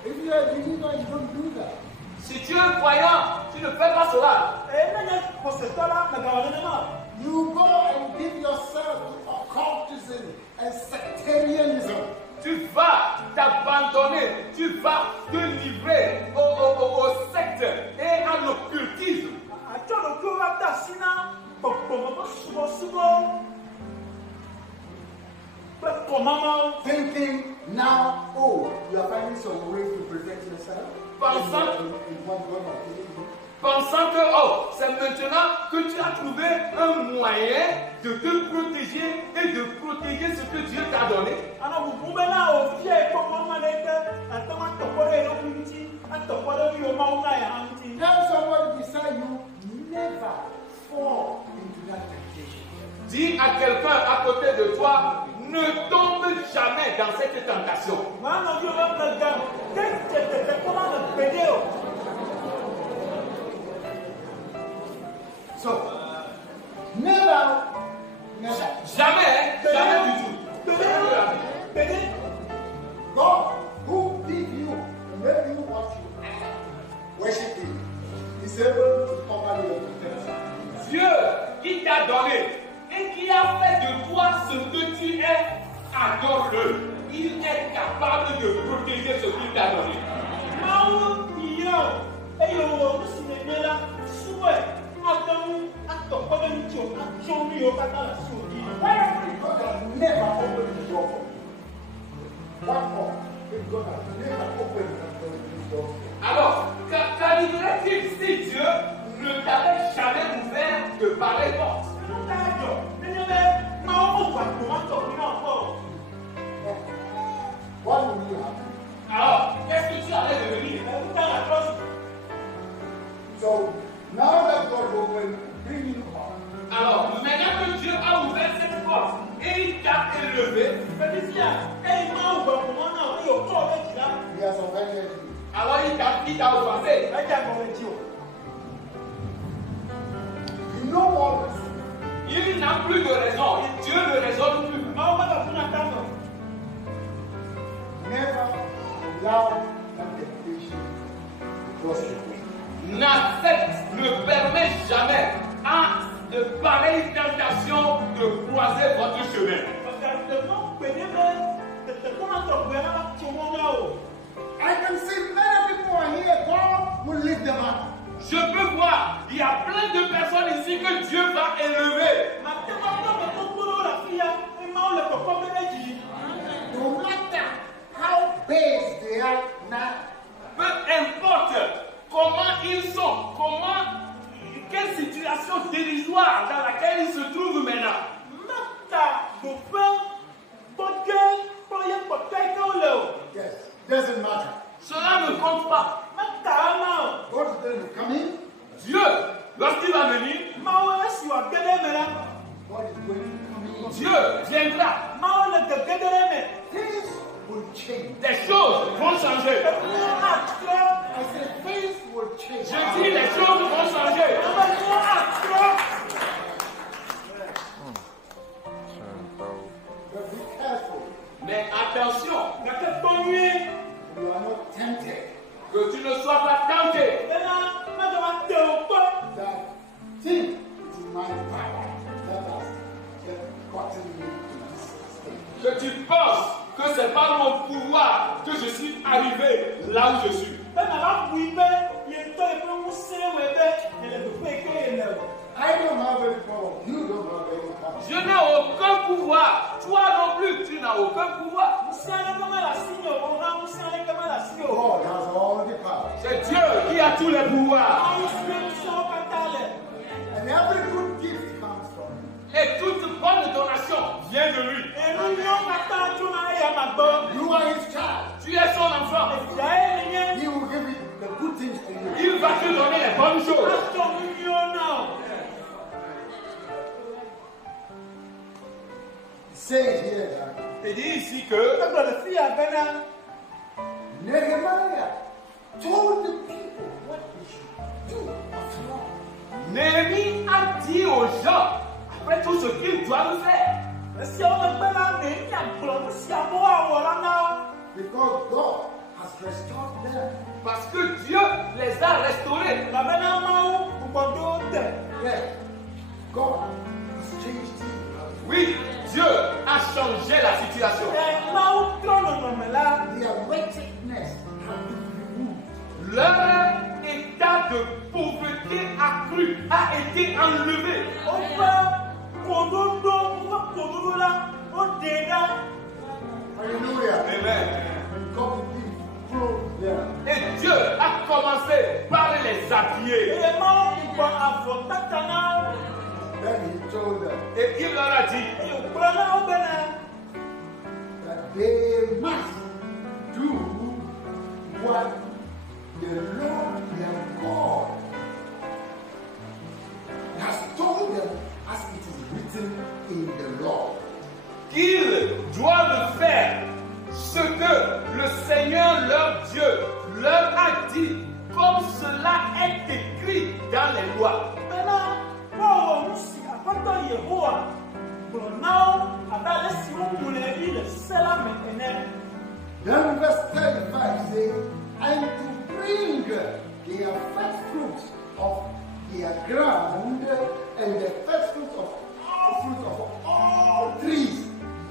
If you are a believer, you don't do that. Si tu es un croyant, tu ne fais pas cela. You go and give yourself to occultism and sectarianism. Tu vas t'abandonner, tu vas te livrer aux sectes et à l'occultisme. Thinking now, oh, you are finding some ways to protect yourself. Pensant que, oh, c'est maintenant que tu as trouvé un moyen de te protéger et de protéger ce que Dieu t'a donné. Tell somebody beside you, never fall into that temptation. Dis à quelqu'un à côté de toi, ne tombe jamais dans cette tentation. So, never. Jamais du tout. God, who did you and made you what you are, worship Him, is able to cover your defense. Dieu qui t'a donné et qui a fait de toi ce que tu es, adore-le. Il est capable de protéger ce qu'il t'a donné. Why God has never opened the door for you? What for? If God has never opened the door for you? Alors, qu'arriverait-il si Dieu ne t'avait jamais ouvert de pareilles portes? What will you have? Alors, qu'est-ce que tu allais devenir? So, now that God opened, bring you up. Alors, maintenant que Dieu a ouvert cette porte et il t'a élevé, He has offended you. alors il t'a offensé. You know what? Il n'a plus de raison. Dieu ne raisonne plus. Never allow that temptation to cross your way. N'accepte, ne permet jamais à de pareilles tentations de croiser votre chemin. I can see many people are here. God will lift them up. Je peux voir, il y a plein de personnes ici que Dieu va élever. No matter how base they are now, Peu importe comment ils sont, quelle situation dérisoire dans laquelle ils se trouvent maintenant. yes, doesn't matter. Cela ne compte pas. God is going to come in. Dieu, lorsqu'il va venir, God is going to come in. Dieu viendra. Things will change. Des choses vont changer. I said things will change. Je dis les choses vont changer. But be careful. que tu penses que c'est par mon pouvoir que je suis arrivé là où je suis. I don't have any power. You don't have any power. Je n'ai aucun pouvoir. Toi non plus, tu n'as aucun pouvoir. God has all the power. C'est Dieu qui a tous les pouvoirs. And every good gift comes from him. Et toute bonne donation vient de lui. You are his child. Tu es son enfant. He will give you the good things to you. Il va te donner les bonnes choses. It says here that Il dit ici que Nehemiah told the people what they should do after all. Néhémie a dit aux gens, après tout ce qu'ils doivent faire, Because God has restored them. parce que Dieu les a restaurés. Yes, God has changed things. Oui, Dieu a changé la situation. Their wretchedness has been removed. Leur état de pauvreté accru a été enlevé. Hallelujah. Amen. And God will clothe them. Et Dieu a commencé par les habiller. Then he told them Et il leur a dit that they must do what the Lord their God has told them as it is written in the law. qu'ils doivent faire ce que le Seigneur leur Dieu leur a dit, comme cela est écrit dans les lois. Then verse 35 says, and to bring their first fruits of their ground and the first fruits of all trees,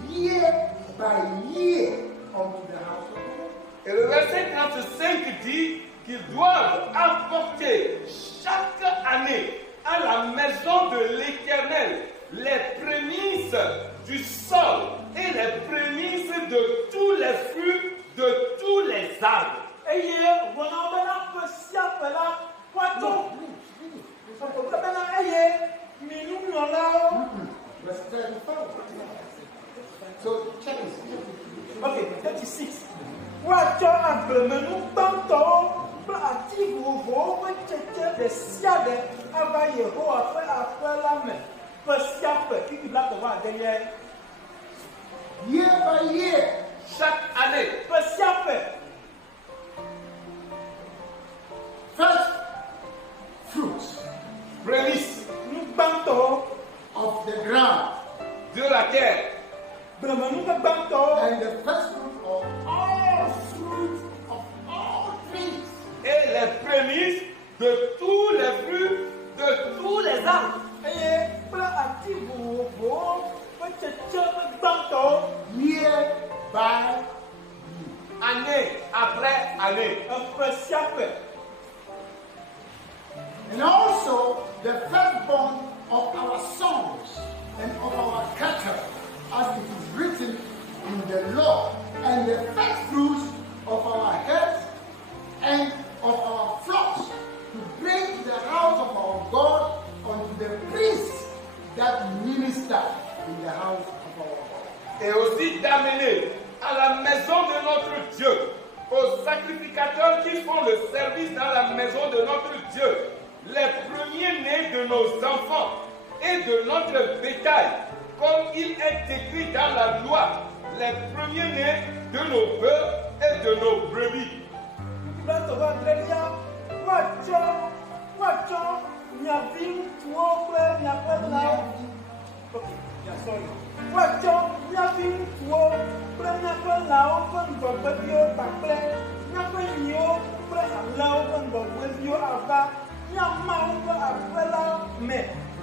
year by year, unto the house of God. Et le verset 35 dit qu'ils doivent apporter chaque année à la maison de l'Éternel les prémices du sol et les prémices de tous les fruits de tous les arbres. Verse 35. So check this. Okay, 36. Watsɔ agblemenu gbãtɔwo kple ati vovovowo ƒe tsetse ɖe sia ɖe ava Yehowa ƒe aƒe la me ƒe sia ƒe kiki bla kɔ va adelia. Year by year, Chaque année, Ƒe sia ƒe first fruits prémices nu gbãtɔwo, of the ground de la terre gblemenu ƒe gbãtɔwo and the first fruit of all fruits of all trees. et les prémices de tous les fruits de tous les arbres. eye kple ati vovovowo ƒe tsetse ƒe gbãtɔwo Year by Année après année. ƒe sia ƒe. and also the firstborn of our sons and of our cattle, as it is written in the law, and the first fruits of our heads and of our flocks, to bring to the house of our God unto the priests that minister in the house of our God. Et aussi d'amener à la maison de notre Dieu, aux sacrificateurs qui font le service dans la maison de notre Dieu, les premiers-nés de nos enfants et de notre bétail, comme il est écrit dans la loi, les premiers-nés de nos bœufs et de nos brebis. Watsɔ miavi ŋutsuwo kple miaƒe lãwo. Okay, yeah, sorry. Watsɔ miavi ŋutsuwo kple miaƒe lãwo ƒe ŋgɔgbeviwo kpakple miaƒe nyiwo kple alẽwo ƒe ŋgɔgbeviwo ava miamawo ƒe aƒe la me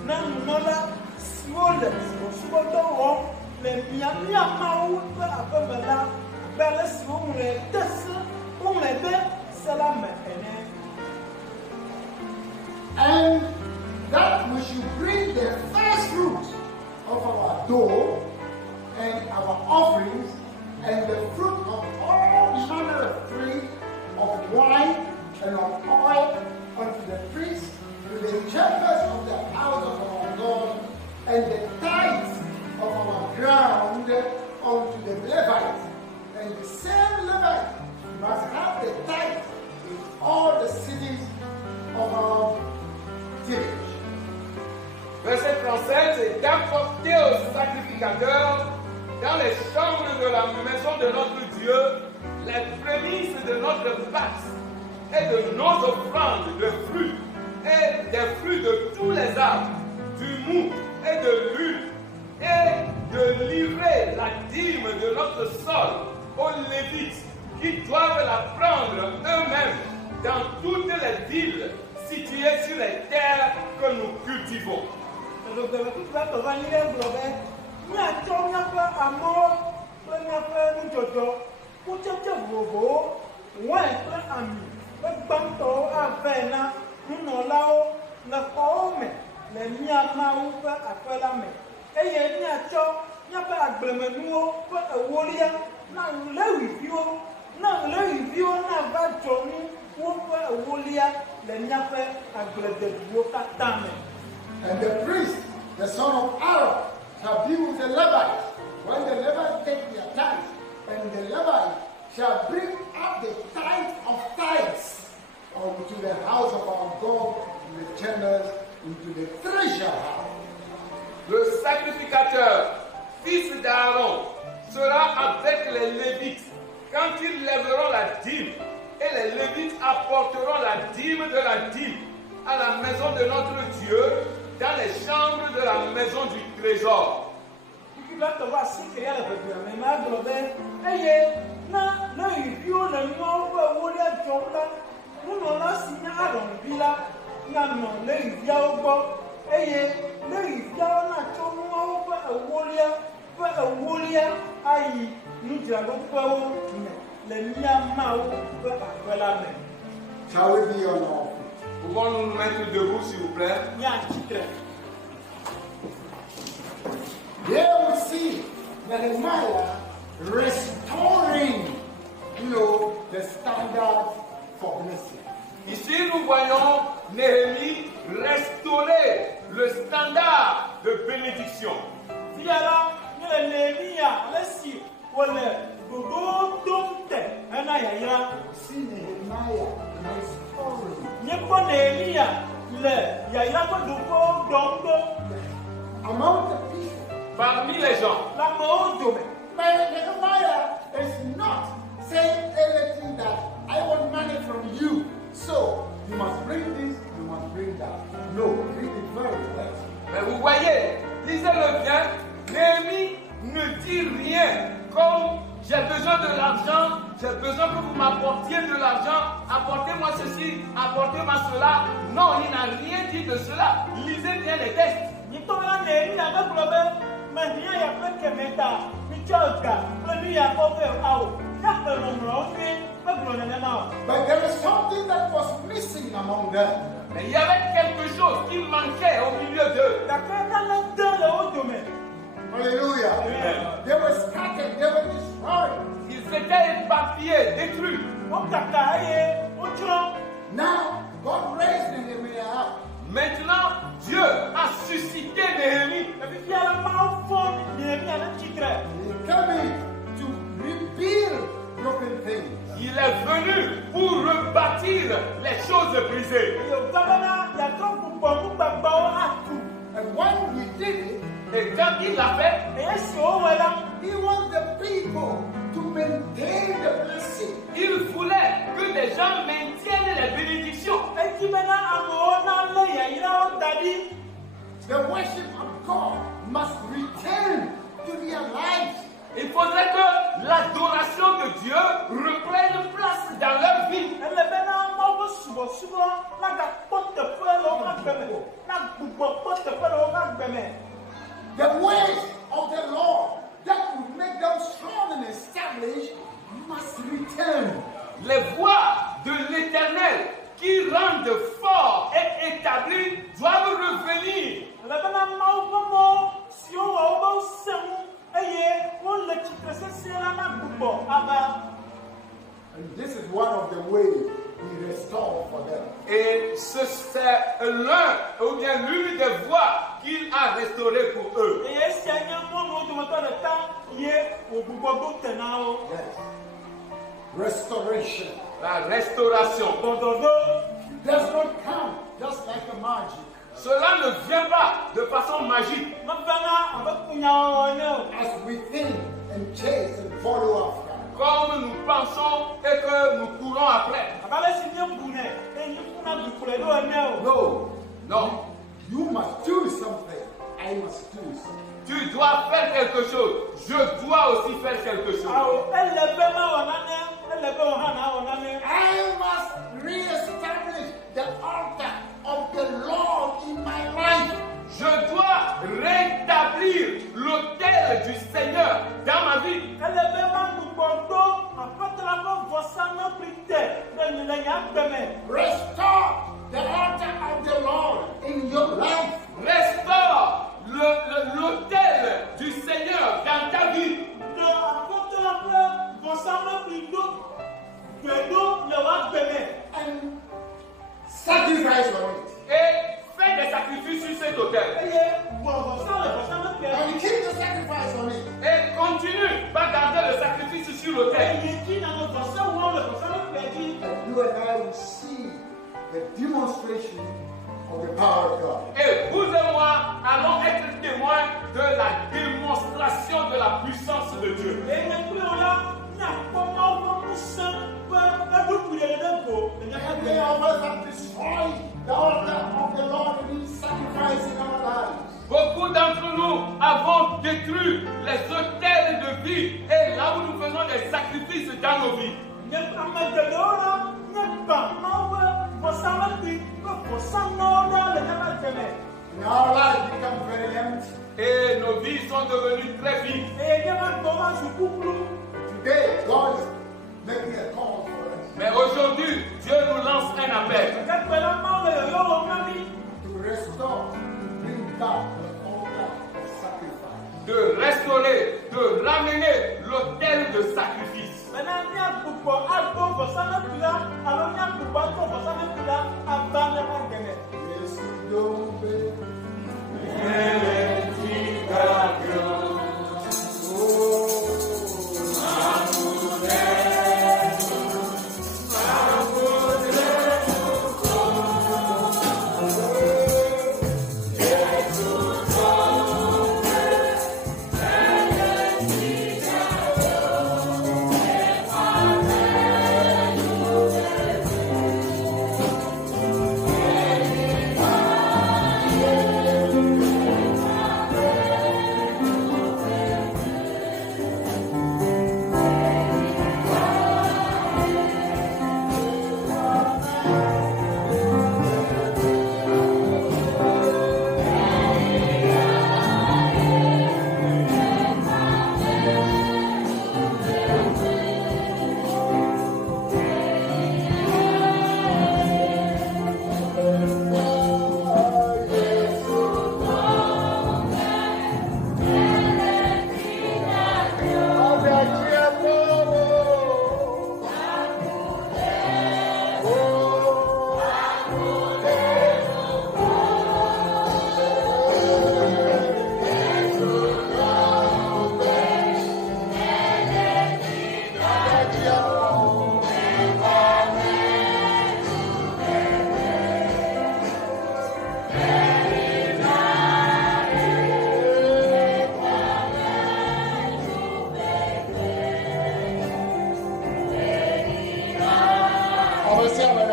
na nunɔla siwo le subɔsubɔdɔ wɔm le mia mawu ƒe aƒeme la be ale si woŋlɔe de se woŋlɔe de se la me ene. And that we should bring the first fruit of our dough and our offerings and the fruit of all manner of tree, of wine and of oil unto the priests, to the chambers of the house of our God, and the tithes of our ground unto the Levites. And the same Levite must have the tithe in all the cities of our village. Verset 37, c'est d'apporter au sacrificateur dans les chambres de la maison de notre Dieu les prémices de notre Pâque et de nos offrandes de fruits et des fruits de tous les arbres, du mou et de l'huile, et de livrer la dîme de notre sol aux Lévites qui doivent la prendre eux-mêmes dans toutes les villes situées sur les terres que nous cultivons. Miatsɔ miaƒe amewo kple miaƒe nudzɔdzɔ kutsetse vovovowo wain kple ami ƒe gbãtɔwo ave na nunɔlawo le xɔwo me le mia Mawu ƒe aƒe la me eye miatsɔ miaƒe agblemenuwo ƒe ewolia na Leviviwo nava dzɔ nu woƒe ewolia le miaƒe agblededuwo katã me. And the priest, the son of Aaron, shall be with the Levites when the Levites take their tithes, and the Levites shall bring up the tithe of tithes unto the house of our God, in the chambers, into the treasure house. Le sacrificateur, fils d'Aaron, sera avec les Lévites quand ils lèveront la dîme, et les Lévites apporteront la dîme de la dîme à la maison de notre Dieu, dans les chambres de la maison du trésor. Shall we be on our feet? Pouvons-nous nous mettre debout, s'il vous plaît? Here we see Nehemiah restoring, the standard for blessing. Ici, nous voyons Néhémie restaurer le standard de bénédiction. See Nehemiah restoring among the people. Parmi les gens, But Nehemiah is not saying anything that I want money from you, so you must bring this, you must bring that. No, read it very well. mais vous voyez, lisez-le bien, Néhémie ne dit rien comme j'ai besoin de l'argent, j'ai besoin que vous m'apportiez de l'argent, apportez-moi ceci, apportez-moi cela. Non, il n'a rien dit de cela. Lisez bien les textes. But there is something that was missing among them. Mais il y avait quelque chose qui manquait au milieu d'eux. Hallelujah. Amen. They were scattered, they were destroyed. Ils étaient éparpillés, détruits. Now, God raised Nehemiah up. Maintenant, Dieu a suscité Néhémie. He came in to rebuild broken things. Il est venu pour rebâtir les choses brisées. And when he did it, Et quand il l'a fait, he wants the people to maintain the blessing. il voulait que les gens maintiennent les bénédictions. The worship of God must return to their lives. Il faudrait que l'adoration de Dieu reprenne place dans leur vie. The ways of the Lord return. Les voies de l'Éternel qui rendent fort et établis doivent revenir. And this is one of the ways we restore for them. Et c'est l'un ou bien l'une des voies qu'il a restaurées pour eux. Yes. Restoration. La restauration. It does not come just like a magic. Cela ne vient pas de façon magique. As we think and chase and follow after. Comme nous pensons et que nous courons après. No. Non. You must do something. I must do something. Tu dois faire quelque chose. Je dois aussi faire quelque chose. I must re-establish the altar of the Lord in my life. Je dois rétablir l'autel du Seigneur dans ma vie. Restore the altar of the Lord in your life. Restaure l'autel du Seigneur dans ta vie. And sacrifice on it. Et fais des sacrifices sur cet autel. And keep the sacrifice on it. Et continue, va garder le sacrifice sur l'autel. And you and I will see the demonstration of the power of God. Et vous et moi allons être témoins de la démonstration de la puissance de Dieu. And they always have destroyed the altar of the Lord and His sacrifice in our lives. Beaucoup d'entre nous avons détruit les autels de vie et là où nous faisons des sacrifices dans nos vies. And our lives become very empty. Et nos vies sont devenues très vides. Today, God is making a call for us Mais aujourd'hui, Dieu nous lance un appel to restore, to bring back the altar of sacrifice. de restaurer, de ramener l'autel de sacrifice. Yes, you don't be.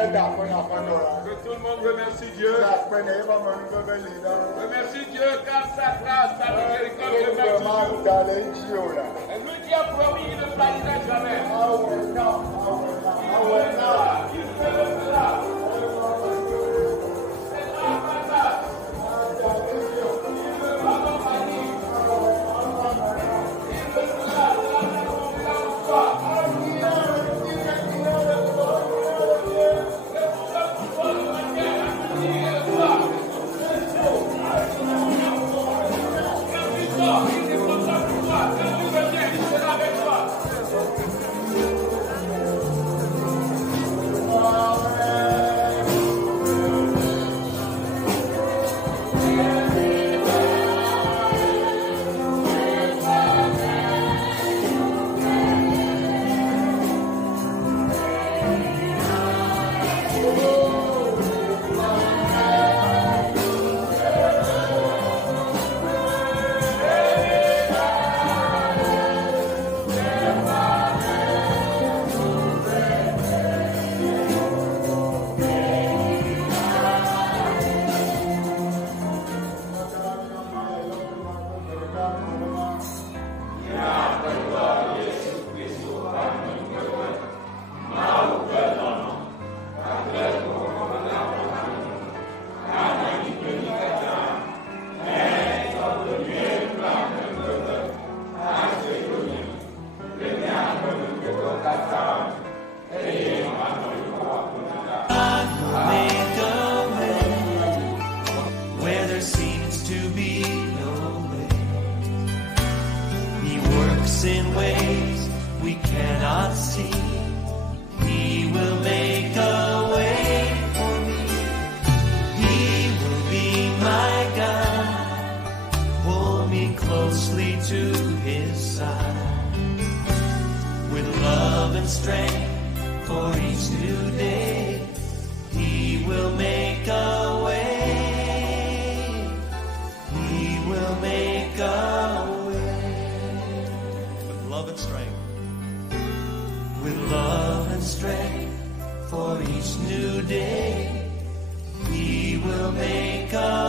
Que tout le monde remercie Dieu. Remercie Dieu car sa grâce, sa miséricorde remercie Dieu. Et lui qui a promis, il ne faillira jamais. Il fait le cela. C'est la grâce. Il ne va pas faillir. Il le fera, c'est la même chose que la foi. ways we cannot see. He will make a way for me. He will be my God, pull me closely to his side. With love and strength for each new day, he will make a way. He will make a way. With love and strength. With love and strength for each new day, he will make a